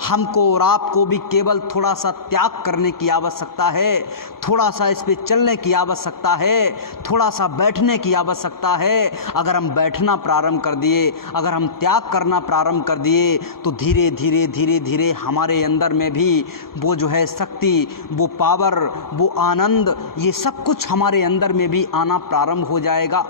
हमको और आपको भी केवल थोड़ा सा त्याग करने की आवश्यकता है, थोड़ा सा इस पे चलने की आवश्यकता है, थोड़ा सा बैठने की आवश्यकता है। अगर हम बैठना प्रारंभ कर दिए, अगर हम त्याग करना प्रारंभ कर दिए, तो धीरे धीरे धीरे धीरे हमारे अंदर में भी वो जो है शक्ति, वो पावर, वो आनंद, ये सब कुछ हमारे अंदर में भी आना प्रारंभ हो जाएगा।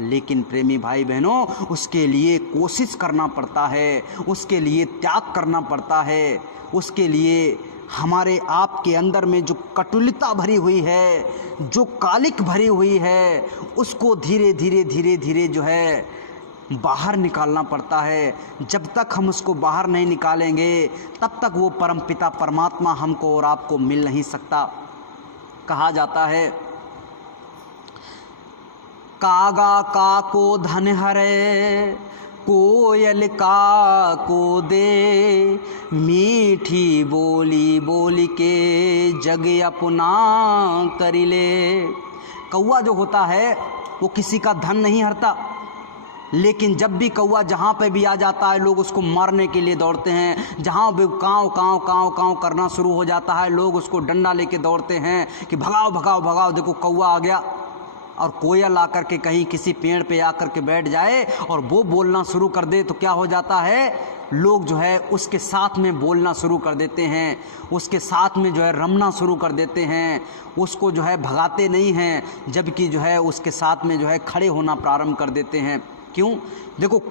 लेकिन प्रेमी भाई बहनों, उसके लिए कोशिश करना पड़ता है, उसके लिए त्याग करना पड़ता है, उसके लिए हमारे आप के अंदर में जो कटुलता भरी हुई है, जो कालिक भरी हुई है, उसको धीरे धीरे धीरे धीरे जो है बाहर निकालना पड़ता है। जब तक हम उसको बाहर नहीं निकालेंगे, तब तक वो परमपिता परमात्मा हमको और आपको मिल नहीं सकता। कहा जाता है कागा का को धन हरे, कोयल का को दे, मीठी बोली बोली के जग अपना करिले। कौवा जो होता है वो किसी का धन नहीं हरता, लेकिन जब भी कौवा जहाँ पे भी आ जाता है, लोग उसको मारने के लिए दौड़ते हैं। जहाँ भी काँव काँव काँव काँव करना शुरू हो जाता है, लोग उसको डंडा लेके दौड़ते हैं कि भगाओ भगाओ भगाओ, देखो कौवा आ गया। और कोयल आकर के कहीं किसी पेड़ पे आकर के बैठ जाए और वो बोलना शुरू कर दे, तो क्या हो जाता है, लोग जो है उसके साथ में बोलना शुरू कर देते हैं, उसके साथ में जो है रमना शुरू कर देते हैं, उसको जो है भगाते नहीं हैं, जबकि जो है उसके साथ में जो है खड़े होना प्रारंभ कर देते हैं। क्यों? देखो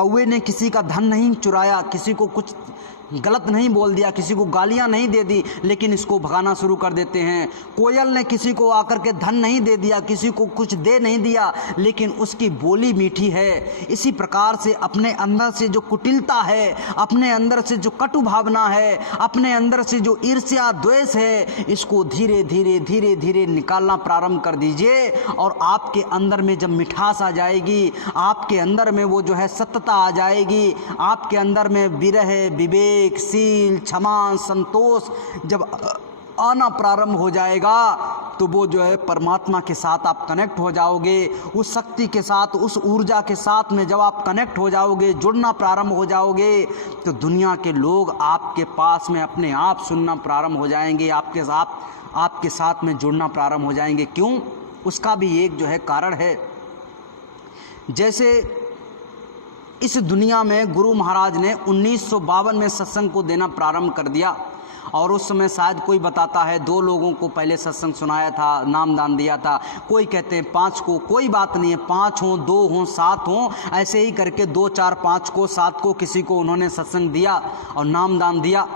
कौवे ने किसी का धन नहीं चुराया, किसी को कुछ गलत नहीं बोल दिया, किसी को गालियां नहीं दे दी, लेकिन इसको भगाना शुरू कर देते हैं। कोयल ने किसी को आकर के धन नहीं दे दिया, किसी को कुछ दे नहीं दिया, लेकिन उसकी बोली मीठी है। इसी प्रकार से अपने अंदर से जो कुटिलता है, अपने अंदर से जो कटु भावना है, अपने अंदर से जो ईर्ष्या द्वेष है, इसको धीरे धीरे धीरे धीरे निकालना प्रारंभ कर दीजिए और आपके अंदर में जब मिठास आ जाएगी, आपके अंदर में वो जो है सत्यता आ जाएगी, आपके अंदर में विरह, विवेक, शील, क्षमा, संतोष जब आना प्रारंभ हो जाएगा तो वो जो है परमात्मा के साथ आप कनेक्ट हो जाओगे। उस शक्ति के साथ, उस ऊर्जा के साथ में जब आप कनेक्ट हो जाओगे, जुड़ना प्रारंभ हो जाओगे, तो दुनिया के लोग आपके पास में अपने आप सुनना प्रारंभ हो जाएंगे, आपके साथ में जुड़ना प्रारंभ हो जाएंगे। क्यों? उसका भी एक जो है कारण है। जैसे इस दुनिया में गुरु महाराज ने 1952 में सत्संग को देना प्रारंभ कर दिया और उस समय शायद कोई बताता है 2 लोगों को पहले सत्संग सुनाया था, नामदान दिया था, कोई कहते हैं 5 को, कोई बात नहीं है, 5 हों, 2 हों, 7 हों, ऐसे ही करके 2, 4, 5 को, 7 को किसी को उन्होंने सत्संग दिया और नामदान दिया।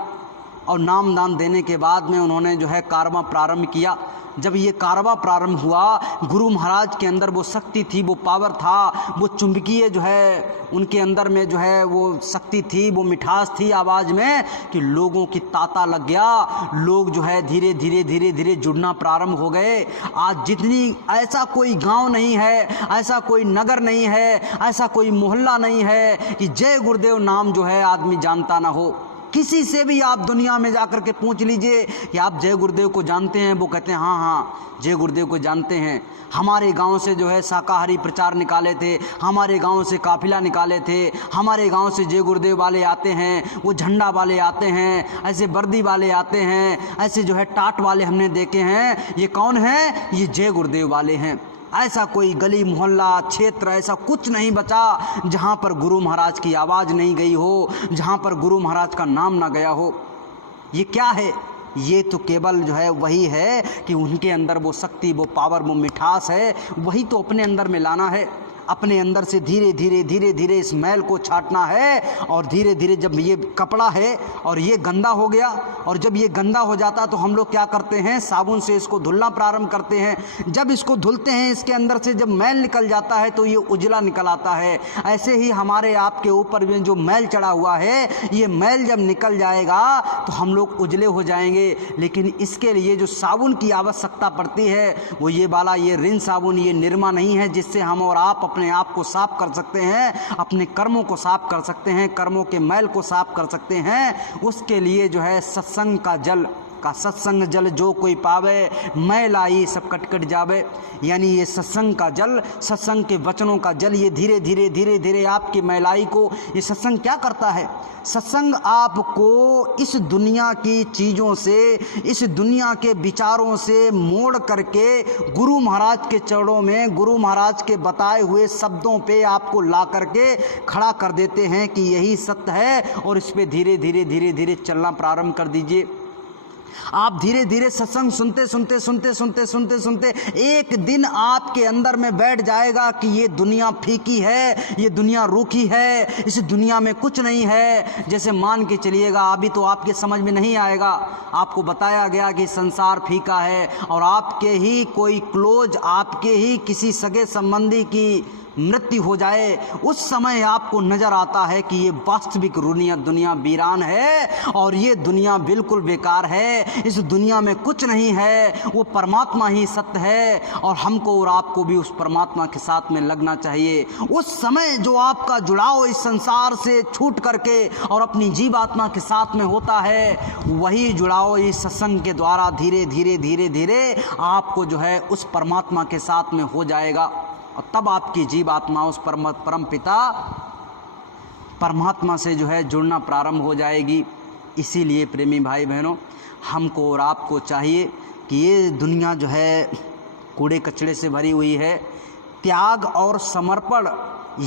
और नामदान देने के बाद में उन्होंने जो है कारवा प्रारंभ किया। जब ये कारवा प्रारंभ हुआ, गुरु महाराज के अंदर वो शक्ति थी, वो पावर था, वो चुंबकीय जो है उनके अंदर में जो है वो शक्ति थी, वो मिठास थी आवाज़ में कि लोगों की तांता लग गया। लोग जो है धीरे धीरे धीरे धीरे जुड़ना प्रारंभ हो गए। आज जितनी ऐसा कोई गांव नहीं है, ऐसा कोई नगर नहीं है, ऐसा कोई मोहल्ला नहीं है कि जय गुरुदेव नाम जो है आदमी जानता ना हो। किसी से भी आप दुनिया में जाकर के पूछ लीजिए कि आप जय गुरुदेव को जानते हैं, वो कहते हैं हाँ हाँ जय गुरुदेव को जानते हैं। हमारे गांव से जो है शाकाहारी प्रचार निकाले थे, हमारे गांव से काफिला निकाले थे, हमारे गांव से जय गुरुदेव वाले आते हैं, वो झंडा वाले आते हैं, ऐसे वर्दी वाले आते हैं, ऐसे जो है टाट वाले हमने देखे हैं। ये कौन है? ये जय गुरुदेव वाले हैं। ऐसा कोई गली मोहल्ला क्षेत्र ऐसा कुछ नहीं बचा जहाँ पर गुरु महाराज की आवाज़ नहीं गई हो, जहाँ पर गुरु महाराज का नाम ना गया हो। ये क्या है? ये तो केवल जो है वही है कि उनके अंदर वो शक्ति, वो पावर, वो मिठास है, वही तो अपने अंदर में लाना है। अपने अंदर से धीरे धीरे धीरे धीरे इस मैल को छाटना है और धीरे धीरे जब ये कपड़ा है और ये गंदा हो गया, और जब ये गंदा हो जाता तो हम लोग क्या करते हैं? साबुन से इसको धुलना प्रारंभ करते हैं। जब इसको धुलते हैं, इसके अंदर से जब मैल निकल जाता है तो ये उजला निकल आता है। ऐसे ही हमारे आपके ऊपर में जो मैल चढ़ा हुआ है, ये मैल जब निकल जाएगा तो हम लोग उजले हो जाएंगे। लेकिन इसके लिए जो साबुन की आवश्यकता पड़ती है वो ये वाला, ये रिन साबुन, ये निरमा नहीं है जिससे हम और आप अपने आप को साफ कर सकते हैं, अपने कर्मों को साफ कर सकते हैं, कर्मों के मैल को साफ कर सकते हैं। उसके लिए जो है सत्संग का जल का, सत्संग जल जो कोई पावे, मैल आई सब कट कट जावे। यानी ये सत्संग का जल, सत्संग के वचनों का जल, ये धीरे धीरे धीरे धीरे आपकी मैलाई को, ये सत्संग क्या करता है? सत्संग आपको इस दुनिया की चीज़ों से, इस दुनिया के विचारों से मोड़ करके गुरु महाराज के चरणों में, गुरु महाराज के बताए हुए शब्दों पे आपको ला करके खड़ा कर देते हैं कि यही सत्य है और इस पे धीरे धीरे धीरे धीरे चलना प्रारंभ कर दीजिए। आप धीरे धीरे सत्संग सुनते सुनते सुनते सुनते सुनते सुनते एक दिन आपके अंदर में बैठ जाएगा कि ये दुनिया फीकी है, ये दुनिया रूखी है, इस दुनिया में कुछ नहीं है। जैसे मान के चलिएगा, अभी तो आपके समझ में नहीं आएगा, आपको बताया गया कि संसार फीका है और आपके ही कोई क्लोज, आपके ही किसी सगे संबंधी की मृत्यु हो जाए, उस समय आपको नजर आता है कि ये वास्तविक दुनिया वीरान है और ये दुनिया बिल्कुल बेकार है, इस दुनिया में कुछ नहीं है, वो परमात्मा ही सत्य है और हमको और आपको भी उस परमात्मा के साथ में लगना चाहिए। उस समय जो आपका जुड़ाव इस संसार से छूट करके और अपनी जीवात्मा के साथ में होता है, वही जुड़ाव इस सत्संग के द्वारा धीरे धीरे धीरे धीरे आपको जो है उस परमात्मा के साथ में हो जाएगा और तब आपकी जीवात्मा उस परम पिता परमात्मा से जो है जुड़ना प्रारंभ हो जाएगी। इसीलिए प्रेमी भाई बहनों, हमको और आपको चाहिए कि ये दुनिया जो है कूड़े कचड़े से भरी हुई है। त्याग और समर्पण,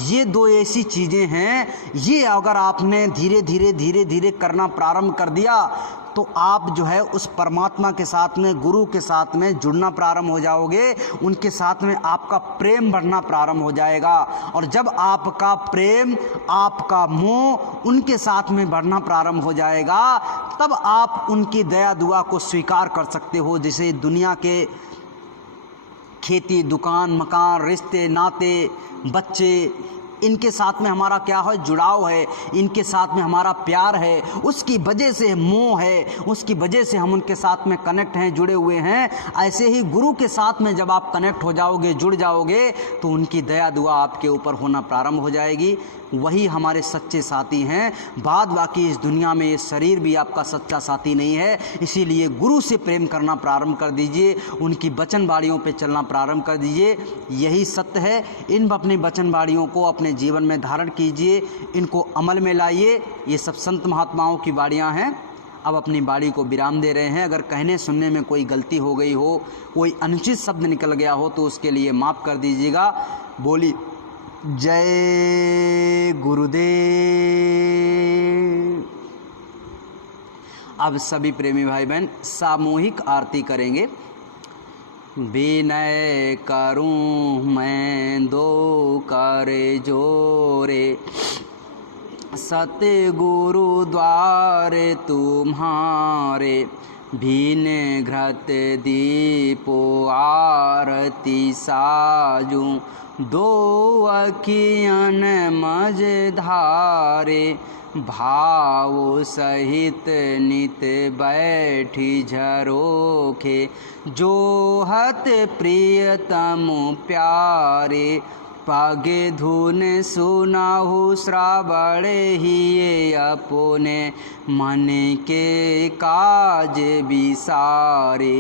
ये दो ऐसी चीज़ें हैं, ये अगर आपने धीरे धीरे धीरे धीरे करना प्रारंभ कर दिया तो आप जो है उस परमात्मा के साथ में, गुरु के साथ में जुड़ना प्रारंभ हो जाओगे, उनके साथ में आपका प्रेम बढ़ना प्रारंभ हो जाएगा। और जब आपका प्रेम, आपका मोह उनके साथ में बढ़ना प्रारंभ हो जाएगा, तब आप उनकी दया दुआ को स्वीकार कर सकते हो। जैसे दुनिया के खेती, दुकान, मकान, रिश्ते, नाते, बच्चे, इनके साथ में हमारा क्या है, जुड़ाव है, इनके साथ में हमारा प्यार है, उसकी वजह से मोह है, उसकी वजह से हम उनके साथ में कनेक्ट हैं, जुड़े हुए हैं। ऐसे ही गुरु के साथ में जब आप कनेक्ट हो जाओगे, जुड़ जाओगे, तो उनकी दया दुआ आपके ऊपर होना प्रारंभ हो जाएगी। वही हमारे सच्चे साथी हैं। बाद बाकी इस दुनिया में ये शरीर भी आपका सच्चा साथी नहीं है। इसीलिए गुरु से प्रेम करना प्रारंभ कर दीजिए, उनकी वचनबाड़ियों पे चलना प्रारंभ कर दीजिए। यही सत्य है। इन अपनी वचनबाड़ियों को अपने जीवन में धारण कीजिए, इनको अमल में लाइए। ये सब संत महात्माओं की बाड़ियाँ हैं। अब अपनी बाड़ी को विराम दे रहे हैं। अगर कहने सुनने में कोई गलती हो गई हो, कोई अनुचित शब्द निकल गया हो, तो उसके लिए माफ़ कर दीजिएगा। बोली जय गुरुदेव। अब सभी प्रेमी भाई बहन सामूहिक आरती करेंगे। विनय करूं मैं दो कर जोरे, सतगुरु द्वारे तुम्हारे, भीन घृत दीपो आरती साजू, दो अखियन मझधारे, भाव सहित नित बैठी झरोखे, जोहत प्रियतम प्यारे, पागे धुन सुनाहु श्रावण ही अपने, मन के काज विसारे,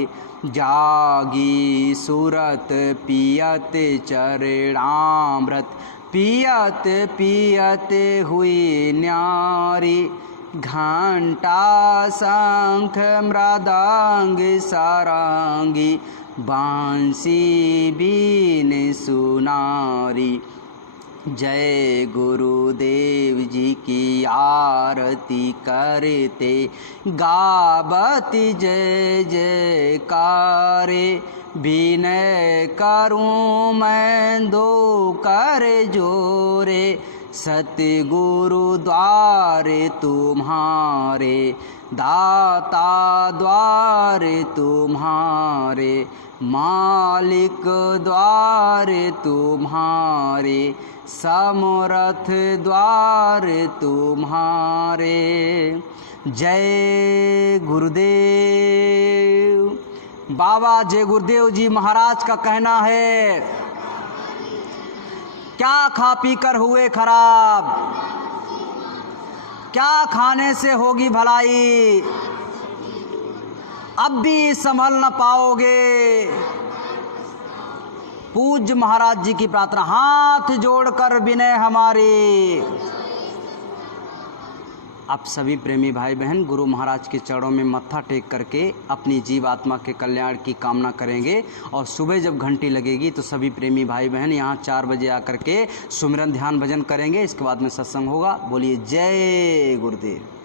जागी सुरत पियत चरणामृत, पियत पियत हुई न्यारी, घंटा शंख मृदंग सारंगी, बांसी बीन सुनारी। जय गुरुदेव जी की आरती करते, गावती जय जयकारे, विनय करूं मैं दो कर जोरे, सतगुरु द्वारे तुम्हारे, दाता द्वारे तुम्हारे, मालिक द्वारे तुम्हारे, समर्थ द्वारे तुम्हारे। जय गुरुदेव। बाबा जय गुरुदेव जी महाराज का कहना है, क्या खा पी कर हुए खराब, क्या खाने से होगी भलाई, अब भी संभल न पाओगे। पूज्य महाराज जी की प्रार्थना, हाथ जोड़कर विनय हमारी। आप सभी प्रेमी भाई बहन गुरु महाराज के चरणों में मत्था टेक करके अपनी जीवात्मा के कल्याण की कामना करेंगे। और सुबह जब घंटी लगेगी तो सभी प्रेमी भाई बहन यहाँ 4 बजे आकर के सुमिरन ध्यान भजन करेंगे। इसके बाद में सत्संग होगा। बोलिए जय गुरुदेव।